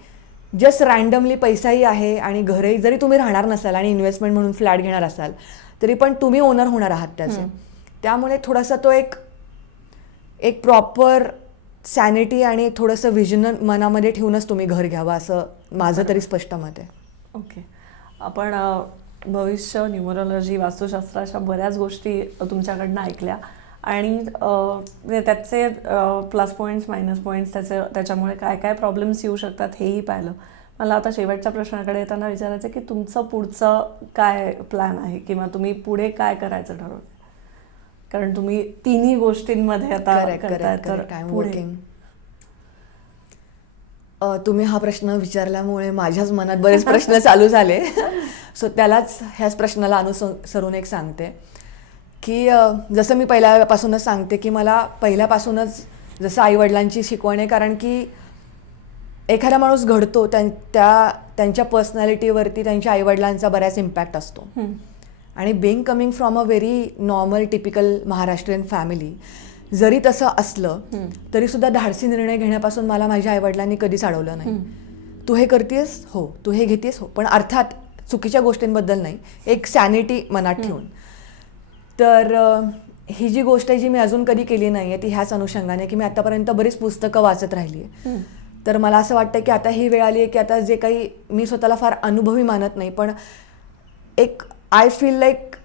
जस्ट रँडमली पैसाही आहे आणि घरही जरी तुम्ही राहणार नसाल आणि इन्व्हेस्टमेंट म्हणून फ्लॅट घेणार असाल तरी पण तुम्ही ओनर होणार आहात त्याचे. त्यामुळे थोडासा तो एक प्रॉपर सॅनिटी आणि थोडंसं व्हिजन मनामध्ये ठेवूनच तुम्ही घर घ्यावं असं माझं तरी स्पष्ट मत आहे. ओके, आपण भविष्य, न्यूमरॉलॉजी, वास्तुशास्त्र अशा बऱ्याच गोष्टी तुमच्याकडनं ऐकल्या आणि त्याचे प्लस पॉईंट्स, मायनस पॉईंट्स, त्याच्यामुळे काय काय प्रॉब्लेम्स येऊ शकतात हेही पाहिलं. मला आता शेवटच्या प्रश्नाकडे येताना विचारायचं की तुमचं पुढचं काय प्लॅन आहे किंवा तुम्ही पुढे काय करायचं ठरवलं, कारण तुम्ही तिन्ही गोष्टींमध्ये आता करताय तर पुढे. तुम्ही हा प्रश्न विचारल्यामुळे माझ्याच मनात बरेच प्रश्न चालू झाले. सो त्यालाच ह्याच प्रश्नाला अनुसरून एक सांगते की जसं मी पहिल्यापासूनच सांगते की मला पहिल्यापासूनच जसं आईवडिलांची शिकवण आहे, कारण की एखादा माणूस घडतो त्यांच्या पर्सनॅलिटीवरती त्यांच्या आईवडिलांचा बऱ्याच इम्पॅक्ट असतो. आणि being coming from a very normal typical Maharashtrian family, जरी तसं असलं तरी सुद्धा धाडसी निर्णय घेण्यापासून मला माझ्या आईवडिलांनी कधीच अडवलं नाही. तू हे करतेस हो, तू हे घेतेस हो, पण अर्थात चुकीच्या गोष्टींबद्दल नाही, एक सॅनिटी मनात ठेवून. तर ही जी गोष्ट आहे जी मी अजून कधी केली नाही आहे ती ह्याच अनुषंगाने की मी आतापर्यंत बरीच पुस्तकं वाचत राहिली आहे. तर मला असं वाटतं की आता ही वेळ आली आहे की आता जे काही मी स्वतःला फार अनुभवी मानत नाही, पण एक आय फील लाईक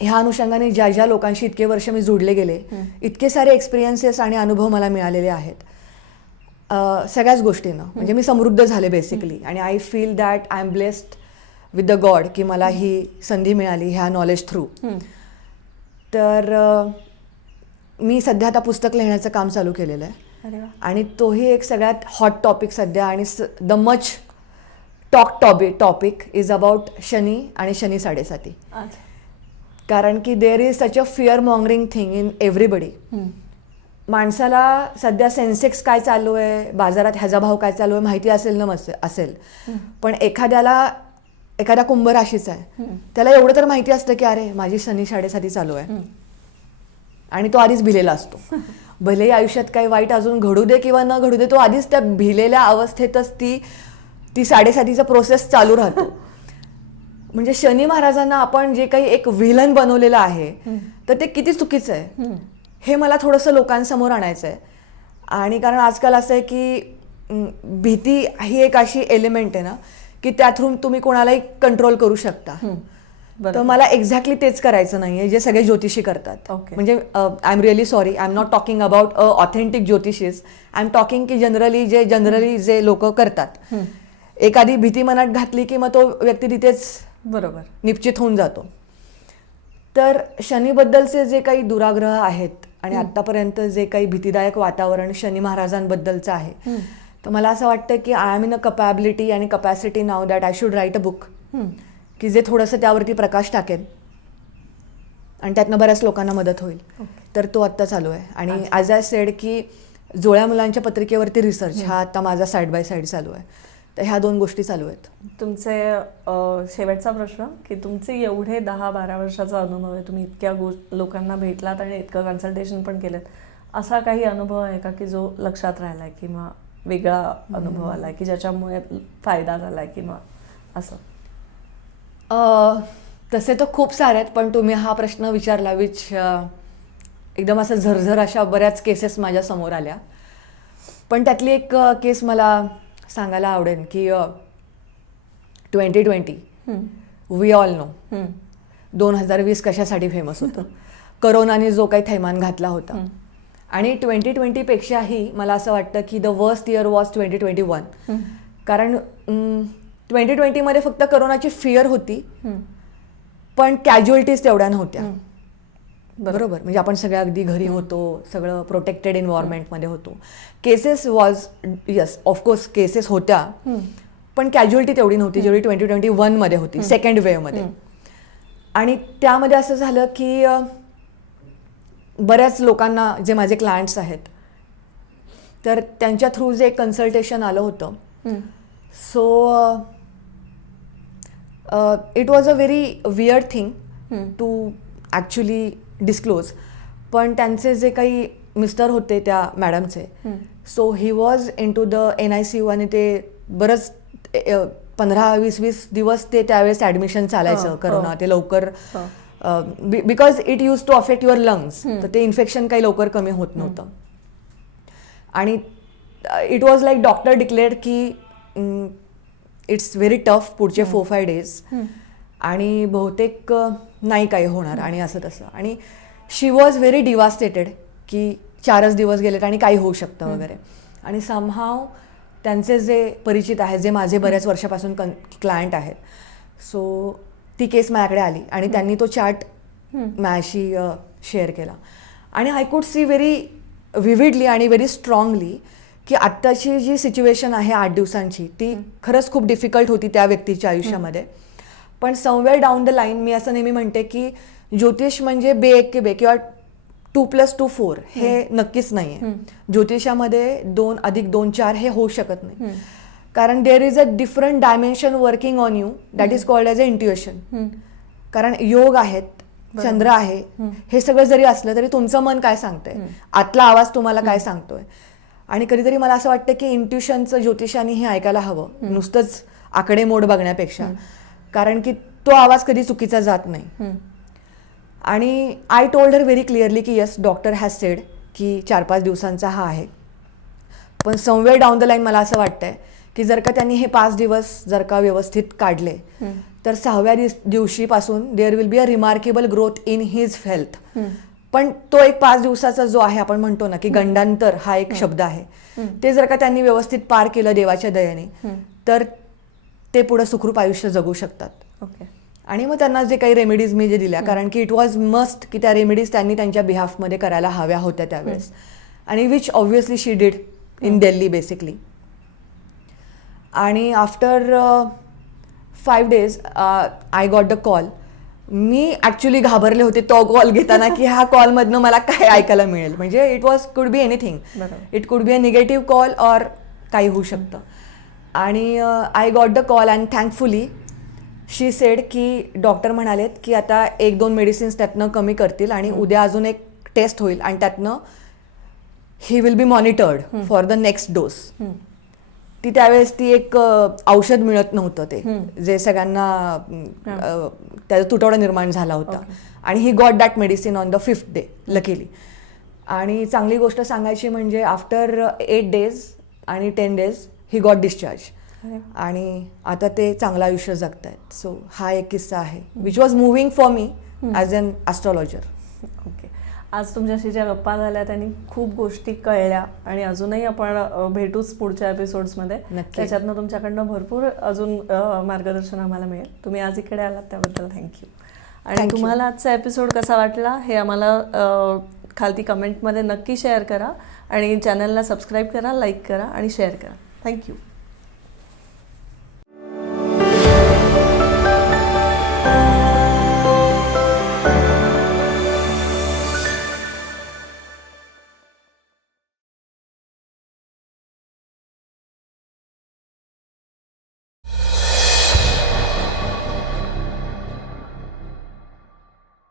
ह्या अनुषंगाने ज्या ज्या लोकांशी इतके वर्ष मी जोडले गेले, इतके सारे एक्सपिरियन्सेस आणि अनुभव मला मिळालेले आहेत सगळ्याच गोष्टींना. म्हणजे मी समृद्ध झाले बेसिकली. आणि I feel that I am blessed with the God की मला ही संधी मिळाली ह्या नॉलेज थ्रू. तर मी सध्या आता पुस्तक लिहिण्याचं काम चालू केलेलं आहे. आणि तोही एक सगळ्यात हॉट टॉपिक सध्या आणि the much talk topic is about Shani आणि शनी 7.5. कारण की there is such a fear mongering thing in everybody. माणसाला सध्या सेन्सेक्स काय चालू आहे, बाजारात ह्याचा भाव काय चालू आहे माहिती असेल ना असेल, पण एखादा कुंभ राशीचा आहे त्याला एवढं तर माहिती असतं की अरे माझी शनी 7.5 चालू आहे, आणि तो आधीच भिलेला असतो. भलेही आयुष्यात काही वाईट अजून घडू दे किंवा न घडू दे, तो आधीच त्या भिलेल्या अवस्थेतच ती 7.5चा प्रोसेस चालू राहतो. म्हणजे शनी महाराजांना आपण जे काही एक व्हिलन बनवलेलं आहे तर ते किती चुकीचं आहे हे मला थोडंसं लोकांसमोर आणायचं आहे. आणि कारण आजकाल असं आहे की भीती ही एक अशी एलिमेंट आहे ना की त्या थ्रू तुम्ही कोणालाही कंट्रोल करू शकता. तर मला एक्झॅक्टली तेच करायचं नाहीये जे सगळे ज्योतिषी करतात. म्हणजे I am really sorry, I am not talking about authentic ज्योतिषीज, आय एम टॉकिंग की जनरली जे लोक करतात. एखादी भीती मनात घातली की मग तो व्यक्ती तिथेच बरोबर निश्चित होऊन जातो. तर शनीबद्दलचे जे काही दुराग्रह आहेत आणि आतापर्यंत जे काही भीतीदायक वातावरण शनी महाराजांबद्दलचं आहे, तर मला असं वाटतं की I am in a capability आणि capacity now that I should write a book की जे थोडंसं त्यावरती प्रकाश टाकेल आणि त्यातनं बऱ्याच लोकांना मदत होईल. तर तो आत्ता चालू आहे. आणि ॲज आय सेड की जुळ्या मुलांच्या पत्रिकेवरती रिसर्च हा आता माझा साईड बाय साईड चालू आहे. तर ह्या 2 गोष्टी चालू आहेत. तुमचे शेवटचा प्रश्न की तुमचे एवढे 10-12 वर्षाचा अनुभव आहे, तुम्ही इतक्या लोकांना भेटलात आणि इतकं कन्सल्टेशन पण केलं, असा काही अनुभव आहे का की जो लक्षात राहिलाय किंवा वेगळा अनुभव आलाय की ज्याच्यामुळे फायदा झालाय किंवा असं? तसे तर खूप सारे आहेत, पण तुम्ही हा प्रश्न विचारला विच एकदम असं झरझर अशा बऱ्याच केसेस माझ्या समोर आल्या. पण त्यातली एक केस मला सांगायला आवडेल की 2020 वी ऑल नो 2020 कशासाठी फेमस होतं. करोनाने जो काही थैमान घातला होता. आणि 2020 पेक्षाही मला असं वाटतं की द वर्स्ट इयर वॉज 2021. कारण 2020 फक्त करोनाची फिअर होती, पण कॅज्युअलिटीज तेवढ्या नव्हत्या. बरोबर, म्हणजे आपण सगळ्या अगदी घरी होतो, सगळं प्रोटेक्टेड एन्व्हायरमेंटमध्ये होतो. Cases was yes of course cases होत्या, पण कॅज्युअलिटी तेवढी नव्हती जेवढी 2021 होती, सेकंड वेव्हमध्ये. आणि त्यामध्ये असं झालं की बऱ्याच लोकांना जे माझे क्लायंट्स आहेत तर त्यांच्या थ्रू जे कन्सल्टेशन आलं होतं, so it was a very weird thing to actually disclose. पण त्यांचे जे काही मिस्टर होते त्या मॅडमचे, so he was in to the NICU आणि ते बरंच 15-20 दिवस ते त्यावेळेस ॲडमिशन चालायचं. करोना ते लवकर because it use to affect your lungs, तर ते इन्फेक्शन काही लवकर कमी होत नव्हतं. आणि it was like doctor declared की इट्स व्हेरी टफ पुढचे 4-5 डेज आणि बहुतेक नाही काही होणार आणि असं तसं. आणि शी वॉज व्हेरी डिवास्टेटेड की 4च दिवस गेलेत आणि काही होऊ शकतं वगैरे. आणि समहाव त्यांचे जे परिचित आहेत, जे माझे बऱ्याच वर्षापासून क्लायंट आहेत, सो ती केस माझ्याकडे आली आणि त्यांनी तो चार्ट माझ्याशी शेअर केला. आणि I could see very vividly आणि व्हेरी स्ट्रॉंगली की आत्ताची जी सिच्युएशन आहे 8 दिवसांची, ती खरंच खूप डिफिकल्ट होती त्या व्यक्तीच्या आयुष्यामध्ये. पण समवेअर डाऊन द लाईन मी असं नेहमी म्हणते की ज्योतिष म्हणजे बे एक के बे किंवा 2+2=4 हे नक्कीच नाही आहे. ज्योतिषामध्ये 2+2=4 हे होऊ शकत नाही. कारण there is a different dimension working on you that is called as a intuition. कारण योग आहेत, चंद्र आहे, हे सगळं जरी असलं तरी तुमचं मन काय सांगतंय, आतला आवाज तुम्हाला काय सांगतोय. आणि कधीतरी मला असं वाटतं की इंट्युशनचं ज्योतिषाने हे ऐकायला हवं, नुसतंच आकडेमोड बघण्यापेक्षा. कारण की तो आवाज कधी चुकीचा जात नाही. आणि I told her very clearly की येस, डॉक्टर हॅज सेड की 4-5 दिवसांचा हा आहे. पण समवेअर डाऊन द लाईन मला असं वाटतंय की जर का त्यांनी हे 5 दिवस जर का व्यवस्थित काढले तर 6व्या दिवशीपासून there will be a remarkable growth in his health. पण तो एक 5 दिवसाचा जो आहे, आपण म्हणतो ना की गंडांतर हा एक शब्द आहे, ते जर का त्यांनी व्यवस्थित पार केलं देवाच्या दयेने तर ते पुढे सुखरूप आयुष्य जगू शकतात. ओके. आणि मग त्यांना जे काही रेमेडीज मी जे दिल्या, कारण की इट वॉज मस्ट की त्या रेमेडीज त्यांनी त्यांच्या बिहाफमध्ये करायला हव्या होत्या त्यावेळेस, आणि which obviously she did in Delhi basically. आणि after 5 days I got the call. मी ॲक्च्युली घाबरले होते तो कॉल घेताना की ह्या कॉलमधनं मला काय ऐकायला मिळेल. म्हणजे it was could be anything, it could be a negative call or काही होऊ शकतं. आणि I got the call and thankfully she said की डॉक्टर म्हणालेत की आता 1-2 मेडिसिन्स त्यातनं कमी करतील आणि उद्या अजून एक टेस्ट होईल आणि त्यातनं he will be monitored for the next dose. ती त्यावेळेस ती एक औषध मिळत नव्हतं ते, जे सगळ्यांना त्याचा तुटवडा निर्माण झाला होता. आणि he got that medicine on the 5th day luckily. आणि चांगली गोष्ट सांगायची म्हणजे आफ्टर 8 days आणि 10 days ही गॉट डिस्चार्ज. आणि आता ते चांगलं आयुष्य जगत आहेत. सो हा एक किस्सा आहे which was moving for me as an astrologer. Okay. आज तुमच्याशी ज्या गप्पा झाल्या त्यांनी खूप गोष्टी कळल्या आणि अजूनही आपण भेटूच पुढच्या एपिसोड्समध्ये. त्याच्यातनं तुमच्याकडनं भरपूर अजून मार्गदर्शन आम्हाला मिळेल. तुम्ही आज इकडे आलात त्याबद्दल थँक्यू. आणि तुम्हाला आजचा एपिसोड कसा वाटला हे आम्हाला खालती कमेंटमध्ये नक्की शेअर करा. आणि चॅनलला सबस्क्राईब करा, लाईक करा आणि शेअर करा. थँक्यू.